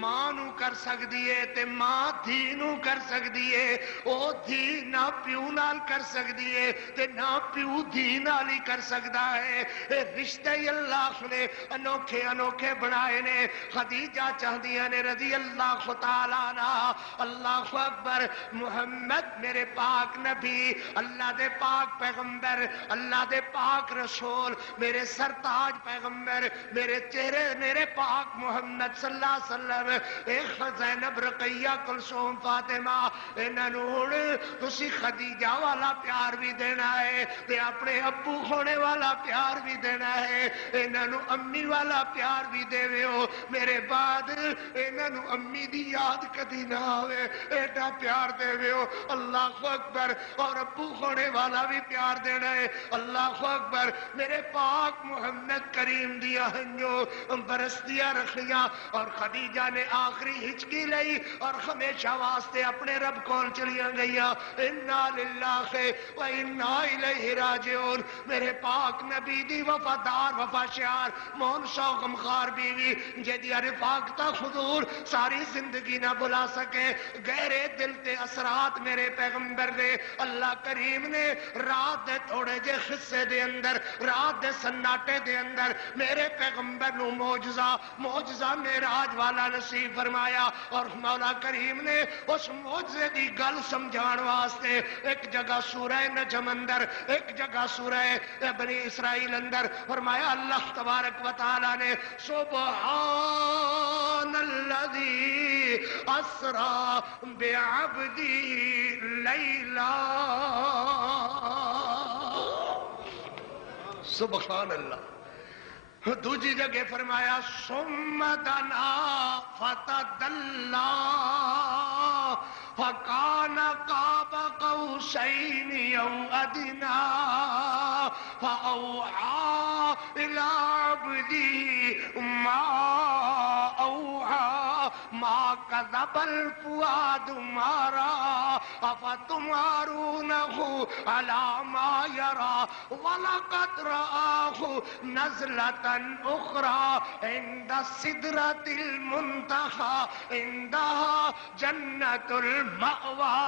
ماں نو کر سکدی ہے تے ماں دھی نو کر سکدی ہے, او دھی نہ پیو نال کر سکدی ہے تے نہ پیو دھی نال ہی کر سکدا ہے. اے رشتے اللہ نے انوکھے انوکھے بنائے نے. خدیجہ چاہدیاں نے رضی اللہ تعالی عنہ. اللہ اکبر. محمد میرے پاک نبی, اللہ دے پاک پیغمبر, اللہ دے پاک رسول, میرے سرتاج پیغمبر, میرے چہرے میرے پاک محمد صلی اللہ علیہ وسلم. ایک زینب رقیہ کلثوم فاطمہ انہاں نو ہن تسی خدیجہ والا پیار بھی دینا ہے تے اپنے ابو ہونے والا پیار بھی دینا ہے, انہاں نو امی والا پیار بھی دیوے ہو. میرے بعد انہاں نو امی دی یاد کدی نہ آوے. ایڈا پیار پیار دے ہو اللہ اکبر اور ابو ہونے والا بھی پیار دینا ہے اللہ اکبر میرے پاک محمد کریم دیا ہنجو برس دیا رکھیاں اور خدیجہ نے آخری ہچکی لئی اور ہمیشہ واسطے اپنے رب کول چلیاں گئیاں انا للہ و انا الیہ راجعون میرے پاک نبی دی وفادار وفاشیار مون سو غمخوار بیوی جیدی رفاقتہ حضور ساری زندگی نہ بلا سکے گہرے دل تے اثرات میرے پیغمبر دے اللہ کریم نے رات دے تھوڑے جے خصے دے اندر رات دے سناٹے دے اندر میرے پیغمبر نو معجزہ معراج والا نصیب فرمایا اور مولا کریم نے اس معجزے دی گل سمجھان واسطے ایک جگہ سورہ نجم اندر ایک جگہ سورہ بنی اسرائیل اندر فرمایا اللہ تبارک و تعالی نے سبحان الذی اسری بعبدی لیلا سبحان اللہ دوجی جگہ فرمایا ثم دنا فتدلا فکان قاب قوسین او ادنا فاوحى الى عبده ما اوحى ما كذب الفؤاد ما رأى افتمارونه على ما يرى ولقد رآه نزلة اخرى عند السدرة المنتهى عندها جنة المأوى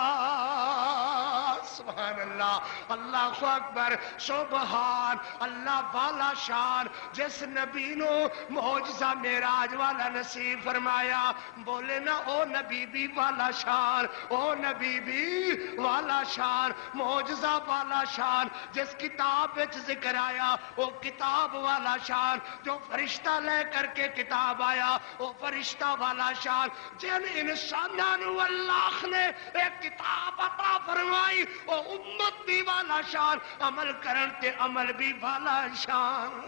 سبحان اللہ اللہ اکبر سبحان اللہ والا شان جس نبی نو معجزہ معراج والا نصیب فرمایا بولے نا او نبی بھی والا شان او نبی بھی والا شان معجزہ والا شان جس کتاب وچ ذکر آیا او کتاب والا شان جو فرشتہ لے کر کے کتاب آیا او فرشتہ والا شان جن انسانوں اللہ نے ایک کتاب عطا فرمائی او امت بھی والا شان عمل کرن تے عمل بھی والا شان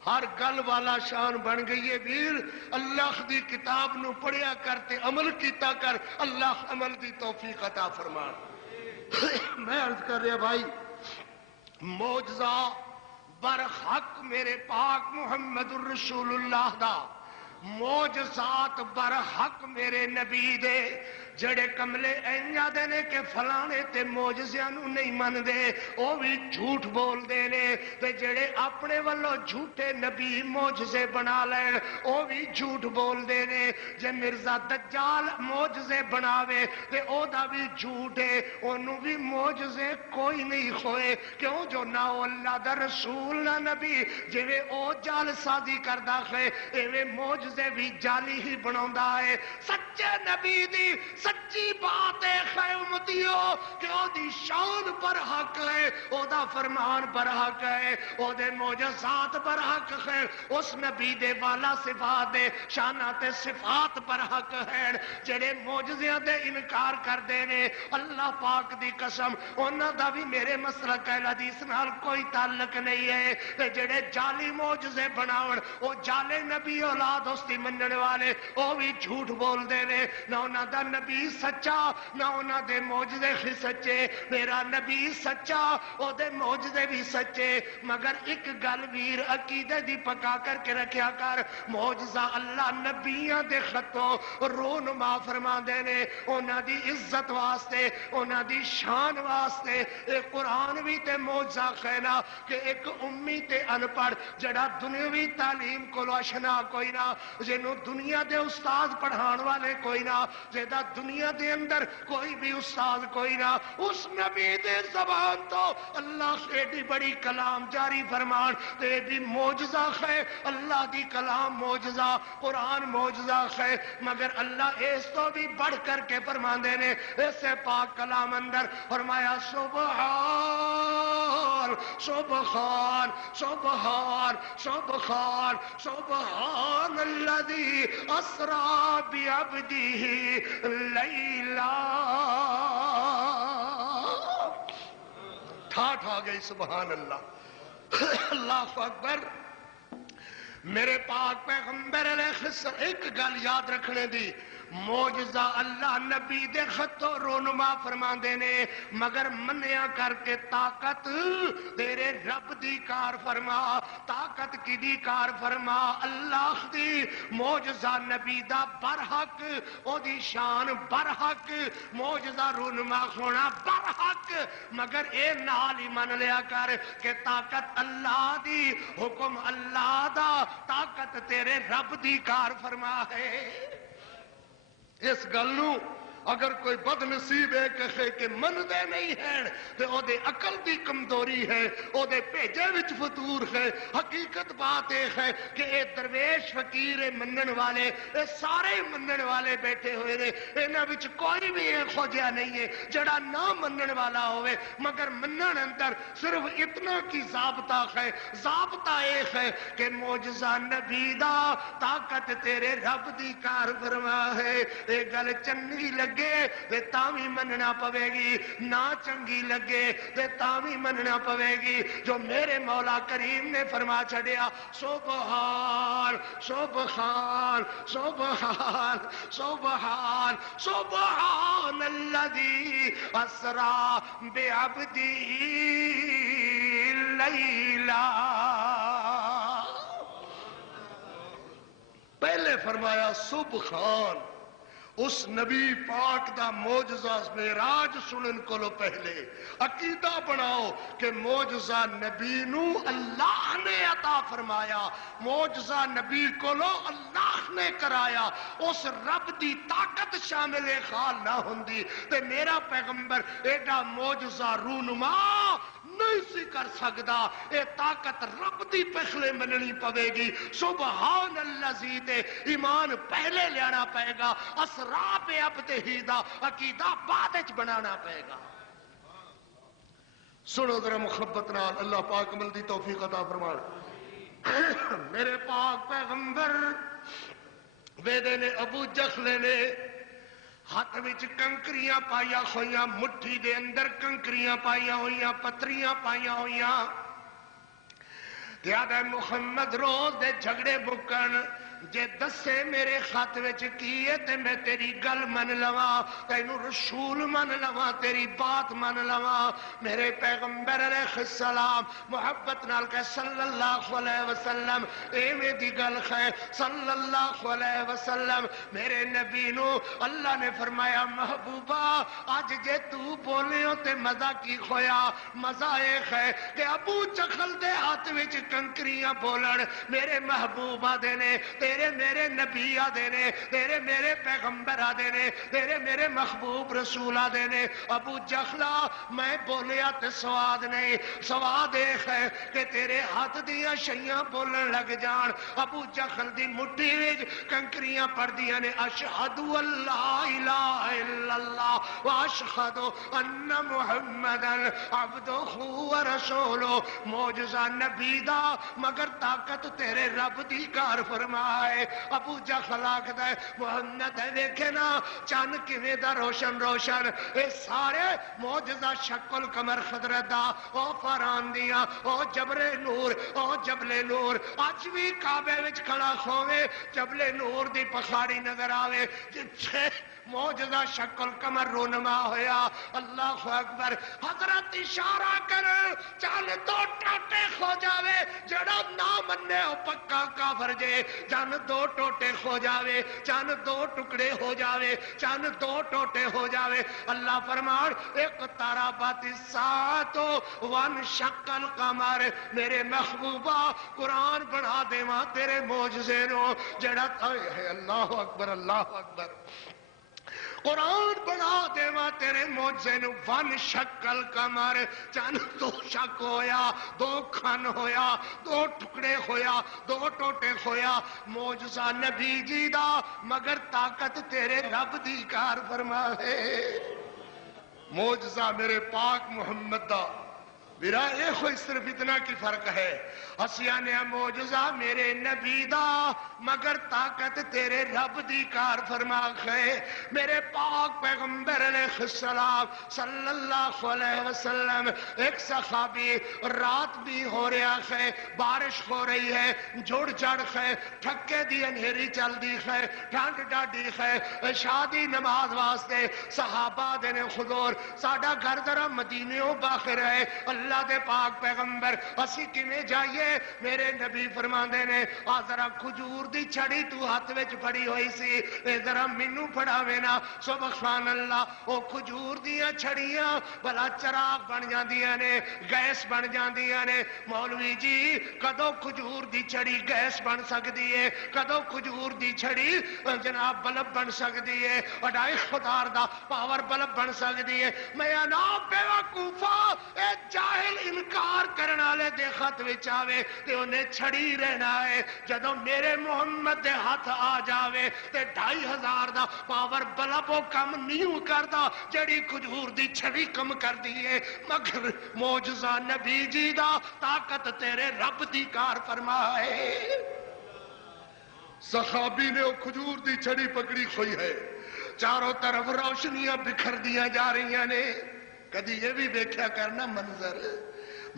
ہر گل والا شان بن گئی ہے ویر اللہ دی کتاب نو پڑھیا کرتے عمل کیتا کر اللہ عمل دی توفیق عطا فرما میں عرض کر رہا بھائی معجزہ برحق میرے پاک محمد الرسول اللہ دا معجزات برحق میرے نبی دے جڑے کملے اینجا دے نے کہ فلانے تے معجزیاں نو نہیں من دے او بھی جھوٹ بول دے نے تے جڑے اپنے والو جھوٹے نبی معجزے بنا لین او بھی جھوٹ بول دے نے جے مرزا دجال معجزے بناوے تے او دا بھی جھوٹ ہے اونوں بھی معجزے کوئی نہیں ہوئے کیوں جو نہ اللہ دا رسول نہ نبی جویں او جال سازی کردا ہے ایویں معجزے بھی جالی ہی بناوندا ہے سچے نبی دی سچی بات ہے خیر امتیو کہ او دی شان پر حق ہے او دا فرمان پر حق ہے او دے معجزات پر حق ہے اس نبی دے والا صفات دے شانات صفات پر حق ہے جڑے معجزیاں دے انکار کر دے نے اللہ پاک دی قسم انہاں دا بھی میرے مسلک اہل حدیث نال کوئی تعلق نہیں ہے تے جڑے جعلی معجزے بناون او جعلی نبی اولاد اس دی منن والے او بھی جھوٹ بول دے نے نہ انہاں دا نبی سچا نہ انہاں دے معجزے ہی سچے میرا نبی سچا او دے معجزے بھی سچے مگر ایک گل ویر عقیدے دی پکا کر کے رکھیا کر معجزہ اللہ نبیاں دے خطوں رونما فرما دے نے انہاں دی عزت واسطے انہاں دی شان واسطے اے قرآن بھی تے معجزہ خینا کہ ایک امی تے ان پڑھ جڑا دنیاوی تعلیم کو آشنا کوئی نہ جنوں دنیا دے استاد پڑھان والے کوئی نہ جیدہ دنیا دے اندر کوئی بھی استاد کوئی نہ اس نبی دے زبان تو اللہ ایڈی بڑی کلام جاری فرمان تے بھی معجزہ ہے اللہ دی کلام معجزہ قرآن معجزہ ہے مگر اللہ اس تو بھی بڑھ کر کے فرمان دینے ایسے پاک کلام اندر فرمایا سبحان سبحان سبحان سبحان سبحان الذی اسرا بعبدہ لیلا ٹھاٹ آ گئی سبحان اللہ اللہ اکبر میرے پاک پیغمبر علیہ السلام ایک گل یاد رکھنے دی موجزہ اللہ نبی دے خطو رونما فرما دینے مگر منیا کر کے طاقت تیرے رب دی کار فرما طاقت کی دی کار فرما اللہ دی موجزہ نبی دا برحق او دی شان برحق موجزہ رونما ہونا برحق مگر اے نال ہی من لیا کر کہ طاقت اللہ دی حکم اللہ دا طاقت تیرے رب دی کار فرما ہے اس گلوں اگر کوئی بد نصیب ہے کہ من دے نہیں ہے تے او دے عقل دی کمزوری ہے او دے بھیجے وچ فطور ہے حقیقت بات ہے کہ اے درویش فقیر منن والے اے سارے منن والے بیٹھے ہوئے نے انہاں وچ کوئی بھی ایہو جہا نہیں ہے جڑا نہ منن والا ہوئے مگر منن اندر صرف اتنا کی ضابطہ ہے ضابطہ ایک ہے کہ معجزہ نبی دا طاقت تیرے رب دی کار فرما ہے اے گل چنگی لگے تے تاوی مننا پوے گی نہ چنگی لگے تے تاوی مننا پوے گی جو میرے مولا کریم نے فرما چھڑیا سبحان سبحان سبحان سبحان سبحان الذی اسری بعبدہ لیلا پہلے فرمایا سبحان اس نبی پاک دا معجزہ معراج سنن کو لو پہلے عقیدہ بناؤ کہ معجزہ نبی نو اللہ نے عطا فرمایا معجزہ نبی کو لو اللہ نے کرایا اس رب دی طاقت شامل خال نہ ہوندی تے میرا پیغمبر ایڈا معجزہ رونما نہیں سی کر سکتا اے طاقت رب دی پہلے مننی پوے گی سبحان اللذی تے ایمان پہلے لینا پائے گا اسرا پہ عبدہ دا عقیدہ بعد اچ بنانا پائے گا سنو ذرا محبت نال اللہ پاک عمل دی توفیق عطا فرمائے میرے پاک پیغمبر ویدے نے ابو جخلے نے ہاتھ وچ کنکریاں پائیا ہویاں مٹھی دے اندر کنکریاں پائیا ہویاں پتریاں پائیا ہویاں یاد محمد روز دے جھگڑے مکن جے دسے میرے خط وچ کیے تے میں تیری گل من لواں تینوں رسول من لواں تیری بات من لواں میرے پیغمبر علیہ السلام محبت نال کہ صلی اللہ علیہ وسلم ایویں دی گل ہے صلی اللہ علیہ وسلم میرے نبی نو اللہ نے فرمایا محبوبہ آج جے تو بولے ہو تے مزہ کی کھویا مزہ ایک ہے کہ ابو جہل دے ہاتھ وچ کنکریاں بولن میرے محبوبہ دینے تیرے میرے نبی آدھے تیرے میرے پیغمبر آدھے تیرے میرے محبوب رسول آدھے ابو جہلا میں بولیا تے سواد نہیں سواد ایک ہے کہ تیرے ہاتھ دیا شیاں بولن لگ جان ابو جہل دی مٹھی وچ کنکریاں پڑ دیا نے اشہد اللہ الہ الا اللہ واشہد ان محمدا عبدہ و رسولہ معجزہ نبی دا مگر طاقت تیرے رب دی کار فرمائے ابو جہل آکھدا ہے محمد ہے دیکھے نا چان کیویں دا روشن روشن اے سارے معجزہ شکل قمر خضرت دا او فران دیا او جبر نور او جبل نور اج بھی کعبے وچ کھڑا ہووے جبل نور دی پخاڑی نظر آوے جتھے معجزہ شکل قمر رونما ہویا اللہ اکبر حضرت اشارہ کر چل دو ٹوٹے کھو جاوے جڑا نہ مننے ہو پکا کافر جے چن دو ٹوٹے ہو جاوے چن دو ٹکڑے ہو جاوے چن دو ٹوٹے ہو جاوے اللہ فرمان ایک تارابت الساعۃ وانشق القمر میرے محبوبہ قرآن بنا دیواں تیرے معجزے نو جڑا اللہ اکبر اللہ اکبر قرآن بنا دیواں تیرے معجزے نو ون شکل قمر چند دو شک ہویا دو کھن ہویا دو ٹکڑے ہویا دو ٹوٹے ہویا معجزہ نبی جی دا مگر طاقت تیرے رب دی کار فرما ہے معجزہ میرے پاک محمد دا میرا ایک ہوئی صرف اتنا کی فرق ہے اسیانے موجزہ میرے نبی دا مگر طاقت تیرے رب دی کار فرما ہے میرے پاک پیغمبر علیہ السلام صلی اللہ علیہ وسلم ایک صحابی رات بھی ہو رہا ہے بارش ہو رہی ہے جھڑ جڑ ہے ٹھکے دی انہیری چل دی ہے ٹھنڈ ڈاڈی ہے شادی نماز واسطے صحابہ دینے حضور ساڑھا گھر ذرا مدینیوں باخر ہے اللہ دے پاک پیغمبر اسی کیویں جائیے میرے نبی فرماندے نے آ ذرا کھجور دی چھڑی تو ہاتھ وچ پھڑی ہوئی سی اے ذرا مینوں پھڑاوے نا سبحان اللہ او کھجور دیاں چھڑیاں بھلا چراغ بن جاندیاں نے گیس بن جاندیاں نے مولوی جی کدو کھجور دی چھڑی گیس بن سکدی ہے کدو کھجور دی چھڑی جناب بلب بن سکدی ہے اڈائی خدار دا پاور بلب بن سکدی ہے میں انا بے وقوفا اے جاہل انکار کرنے والے دے خط وچ آوے تے انہیں چھڑی رہنا ہے جدوں میرے محمد دے ہاتھ آ جاوے تے 2500 دا پاور بلب وہ کم نہیں کردا جڑی کھجور دی چھڑی کم کر دیئے مگر معجزہ نبی جی دا طاقت تیرے رب دی کار فرمائے صحابی نے وہ کھجور دی چھڑی پکڑی ہوئی ہے چاروں طرف روشنیاں بکھر دیا جا رہی نے کدی یہ بھی دیکھا کرنا منظر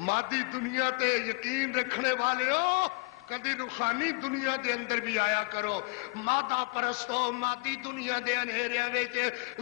مادی دنیا تے یقین رکھنے والے ہو کدی روحانی دنیا دے اندر بھی آیا کرو مادہ پرستو مادی دنیا دے انہیرے وچ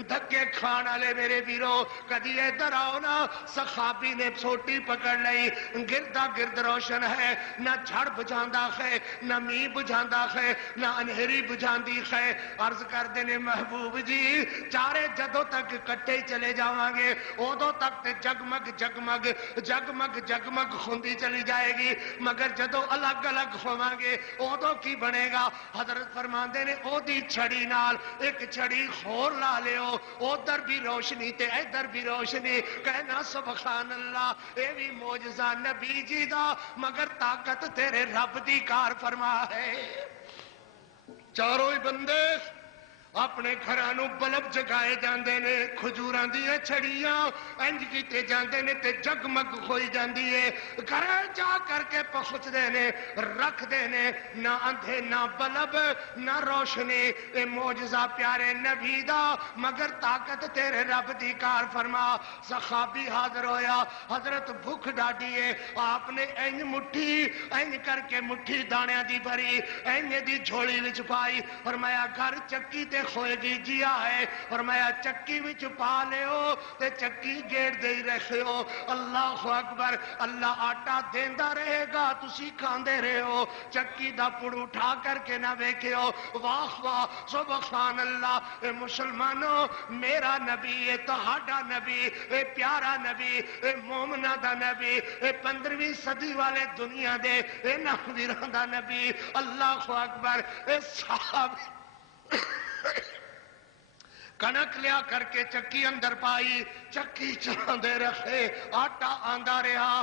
دھکے کھان والے میرے ویرو کدی ادھر آؤ نا صحابی نے سوٹی پکڑ لئی گردا گرد روشن ہے نہ جھڑ بجھاندا ہے نہ می بجھاندا ہے نہ انہیری بجھاندی ہے عرض کر دینے محبوب جی چارے جدوں تک کٹے چلے جاواں گے اودوں تک تے جگمگ جگمگ جگمگ جگمگ ہوندی چلی جائے گی مگر جدوں الگ الگ ہوواں گے اودوں کی بنے گا حضرت فرماندے نے او دی چھڑی نال ایک چھڑی خور لا لیو ادھر بھی روشنی تے ادھر بھی روشنی کہنا سبحان اللہ اے بھی معجزہ نبی جی دا مگر طاقت تیرے رب دی کار فرما ہے چاروں ہی بندے اپنے گھرانوں بلب جگائے جاندے نے کھجوراں دیاں چھڑیاں انج کیتے جاندے نے تے جگمگ ہوئی جاندی ہے گھرے جا کر کے پہنچ دے نے رکھ دے نے نہ اندھے نہ بلب نہ روشنی اے معجزہ پیارے نبی دا مگر طاقت تیرے رب دی کار فرما صحابی حاضر ہویا حضرت بھوک ڈاڈی ہے آپ نے انج مٹھی انج کر کے مٹھی دانیاں دی بھری انج دی جھولی وچ پائی فرمایا گھر چکی تے کھوئے گی جیا ہے فرمایا چکی وچ پا لیو تے چکی گیڑ دے رکھے ہو اللہ اکبر اللہ آٹا دیندا رہے گا تسی کھاندے رہے ہو چکی دا پڑ اٹھا کر کے نہ ویکھے ہو واہ واہ سبحان اللہ اے مسلمانوں میرا نبی اے تہاڈا نبی اے پیارا نبی اے مومنہ دا نبی اے 15ویں صدی والے دنیا دے اے نحویران دا نبی اللہ اکبر اے صحابی کنک لیا کر کے چکی اندر پائی چکی چلاندے رکھے آٹا آندا رہا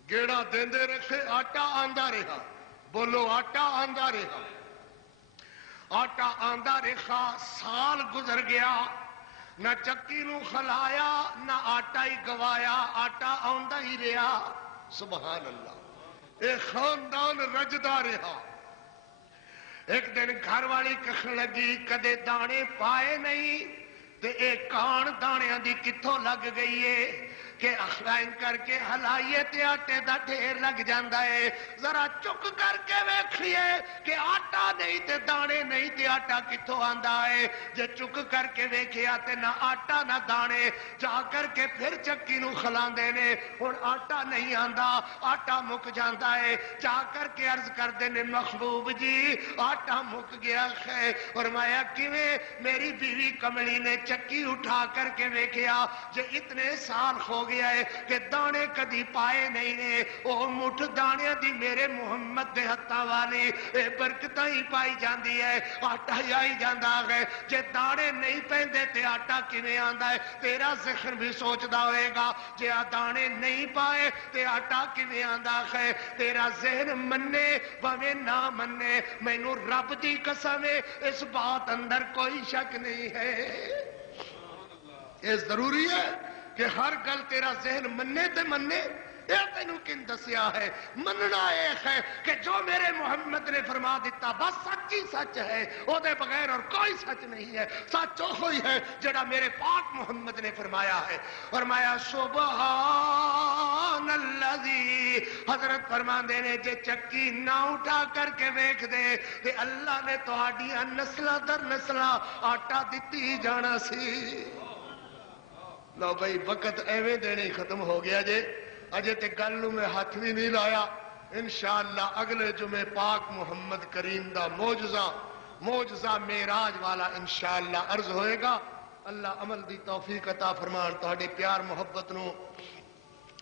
گیڑا دیندے رکھے آٹا آندا رہا بولو آٹا آندا رہا آٹا آندا رہا سال گزر گیا نہ چکی نو خلایا نہ آٹا ہی گوایا آٹا آندا ہی رہا سبحان اللہ اے خاندان رجدا رہا ایک دن گھر والی کہن لگی کدے دانے پائے نہیں تے ایک کان دانیاں دی کتھوں لگ گئی ہے کہ اخلائن کر کے ہلائیے تے آٹے دا ڈھیر لگ جاندہ ہے ذرا چک کر کے ویکھئے کہ آٹا نہیں تے دانے نہیں تے آٹا کتھوں آندہ ہے جے چک کر کے ویکھیا تے نہ آٹا نہ دانے جا کر کے پھر چکی نو خلان دینے اور آٹا نہیں آندہ آٹا مک جاندہ ہے جا کر کے عرض کر دینے محبوب جی آٹا مک گیا ہے فرمایا کیویں میری بیوی کملی نے چکی اٹھا کر کے ویکھیا جے اتنے سال ہو گیا ہے کہ دانے کدی پائے نہیں نے او مٹھ دانے دی میرے محمد دے ہتھاں والی اے برکتاں ہی پائی جاندی ہے آٹا ہی آئی جاندا ہے جے دانے نہیں پیندے تے آٹا کیویں آندا ہے تیرا ذہن بھی سوچدا ہوئے گا جے دانے نہیں پائے تے آٹا کیویں آندا ہے تیرا ذہن مننے بھویں نہ مننے مینوں رب دی قسم ہے اس بات اندر کوئی شک نہیں ہے یہ ضروری ہے کہ ہر گل تیرا ذہن منے تے منے، یہ تینوں کن دسیا ہے؟ مننا ایک ہے کہ جو میرے محمد نے فرما دیتا بس سچ ہی سچ ہے، او دے بغیر اور کوئی سچ نہیں ہے، سچ وہی ہے جڑا میرے پاک محمد نے فرمایا ہے۔ فرمایا سبحان الذی، حضرت فرماندے نے جے چکی نہ اٹھا کر کے ویکھ دے تے اللہ نے تہاڈیاں نسلاں در نسلاں آٹا دتی جانا سی۔ لو بھائی وقت ایویں دینے ہی ختم ہو گیا جے، اجے تے گل نوں میں ہاتھ بھی نہیں لایا۔ انشاءاللہ اگلے جمعے پاک محمد کریم دا معجزہ معراج والا انشاءاللہ عرض ہوئے گا۔ اللہ عمل دی توفیق عطا فرمان، تہاڈے پیار محبت نو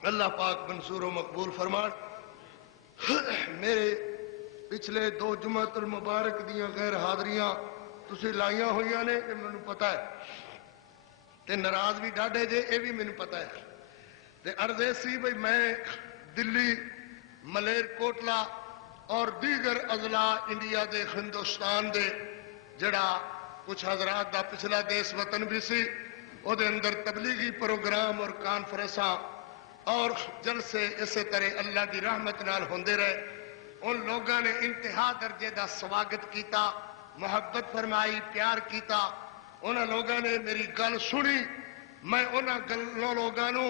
اللہ پاک منصور و مقبول فرمان۔ میرے پچھلے 2 جمعۃ المبارک دیاں غیر حاضریاں تسی لائیاں ہوئیاں نے، یہ مینوں پتہ ہے، تے ناراض بھی ڈاڈے جے، یہ بھی مینوں پتہ ہے۔ تے عرض سی بھئی میں دلی، ملیر کوٹلا اور دیگر اضلاع انڈیا دے ہندوستان دے جڑا کچھ حضرات دا پچھلا دیس وطن بھی سی، او دے اندر تبلیغی پروگرام اور کانفرنساں اور جلسے اسی طرح اللہ دی رحمت نال ہوندے رہے۔ ان لوگاں نے انتہا درجے دا سواگت کیتا، محبت فرمائی، پیار کیتا۔ انہاں لوگاں نے میری گل سنی، میں انہاں لوگاں نو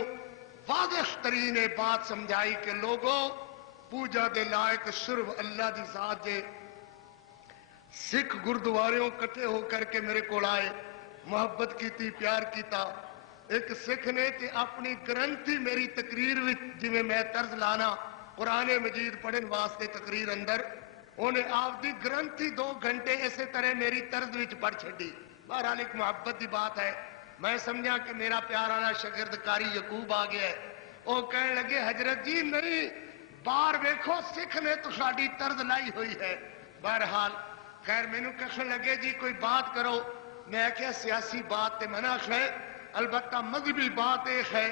واضح ترین بات سمجھائی کہ لوگوں پوجا دے لائق صرف اللہ دی ذات جے۔ سکھ گردواریوں کٹھے ہو کر کے میرے کو آئے، محبت کیتی، پیار کیتا۔ ایک سکھ نے تے اپنی گرنتھی میری تقریر وچ جویں میں طرز لانا قرآن مجید پڑھن واسطے تقریر اندر، انہیں آپ دی گرنتھی 2 گھنٹے اسی طرح میری طرز وچ پڑھ چھڈی۔ بہرحال ایک محبت دی بات ہے، میں سمجھا کہ میرا پیار والا شاگرد قاری یعقوب آ گیا ہے۔ وہ کہنے لگے حضرت جی نہیں، باہر ویکھو سکھ نے تو ساڈی طرز لائی ہوئی ہے۔ بہرحال خیر مینوں کہن لگے جی کوئی بات کرو، میں کیا سیاسی بات تے منع ہے، البتہ مذہبی بات ایک ہے۔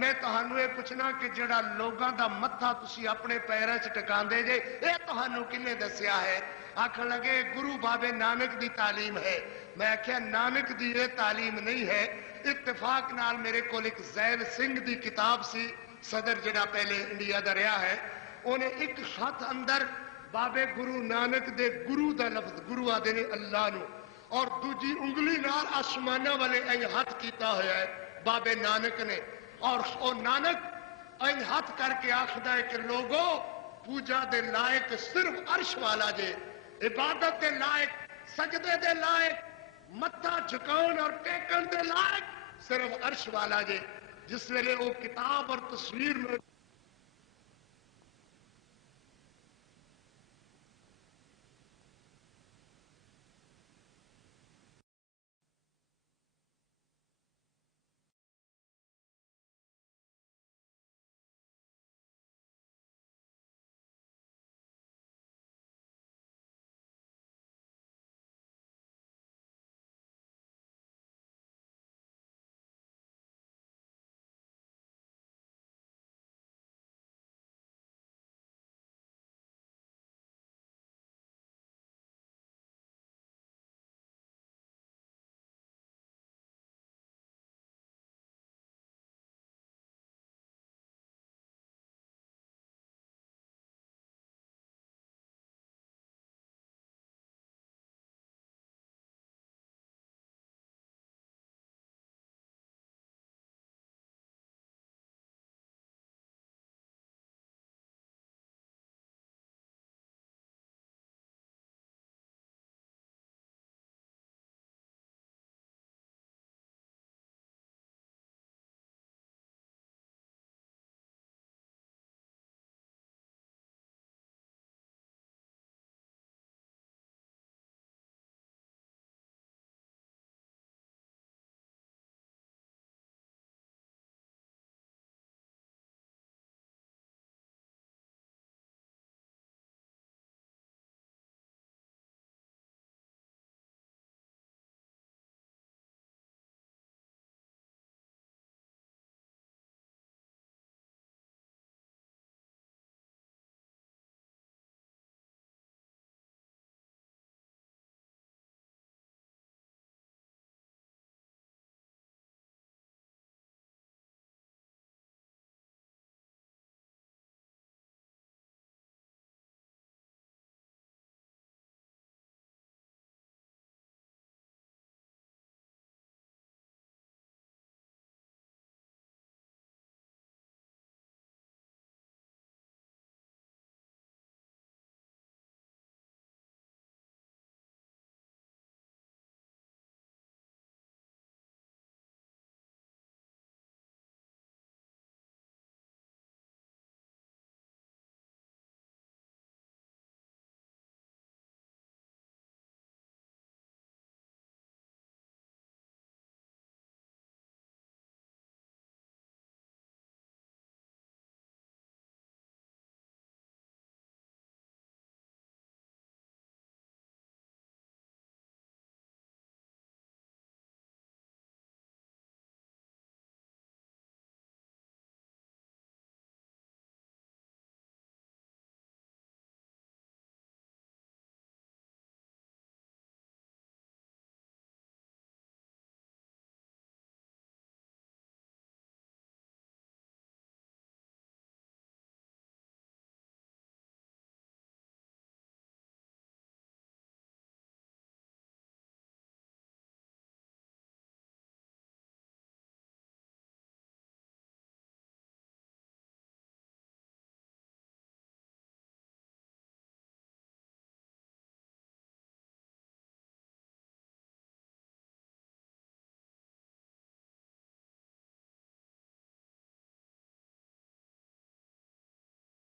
میں تہانوں یہ پوچھنا کہ جڑا لوگاں دا متھا تسی اپنے پیراں چ ٹکاندے جے، اے تہانوں کنے دسیا ہے؟ آکھن لگے گرو بابے نانک دی تعلیم ہے۔ میں کہیا نانک دی یہ تعلیم نہیں ہے، اتفاق نال میرے کول ایک زین سنگھ دی کتاب سی، صدر جڑا پہلے انڈیا دا رہا ہے، انہیں ایک خط اندر بابے گرو نانک دے گرو دا لفظ گرو آدے نے اللہ نو، اور دوجی انگلی نال آسمانہ والے این ہاتھ کیتا ہوا ہے بابے نانک نے، اور او نانک این ہاتھ کر کے آخدا ہے کہ لوگوں پوجا دے لائق صرف عرش والا جے، عبادت دے لائق، سجدے دے لائق، متھا جھکاؤن اور ٹیکن دے لائق صرف عرش والا جے۔ جس ویلے وہ کتاب اور تصویر میں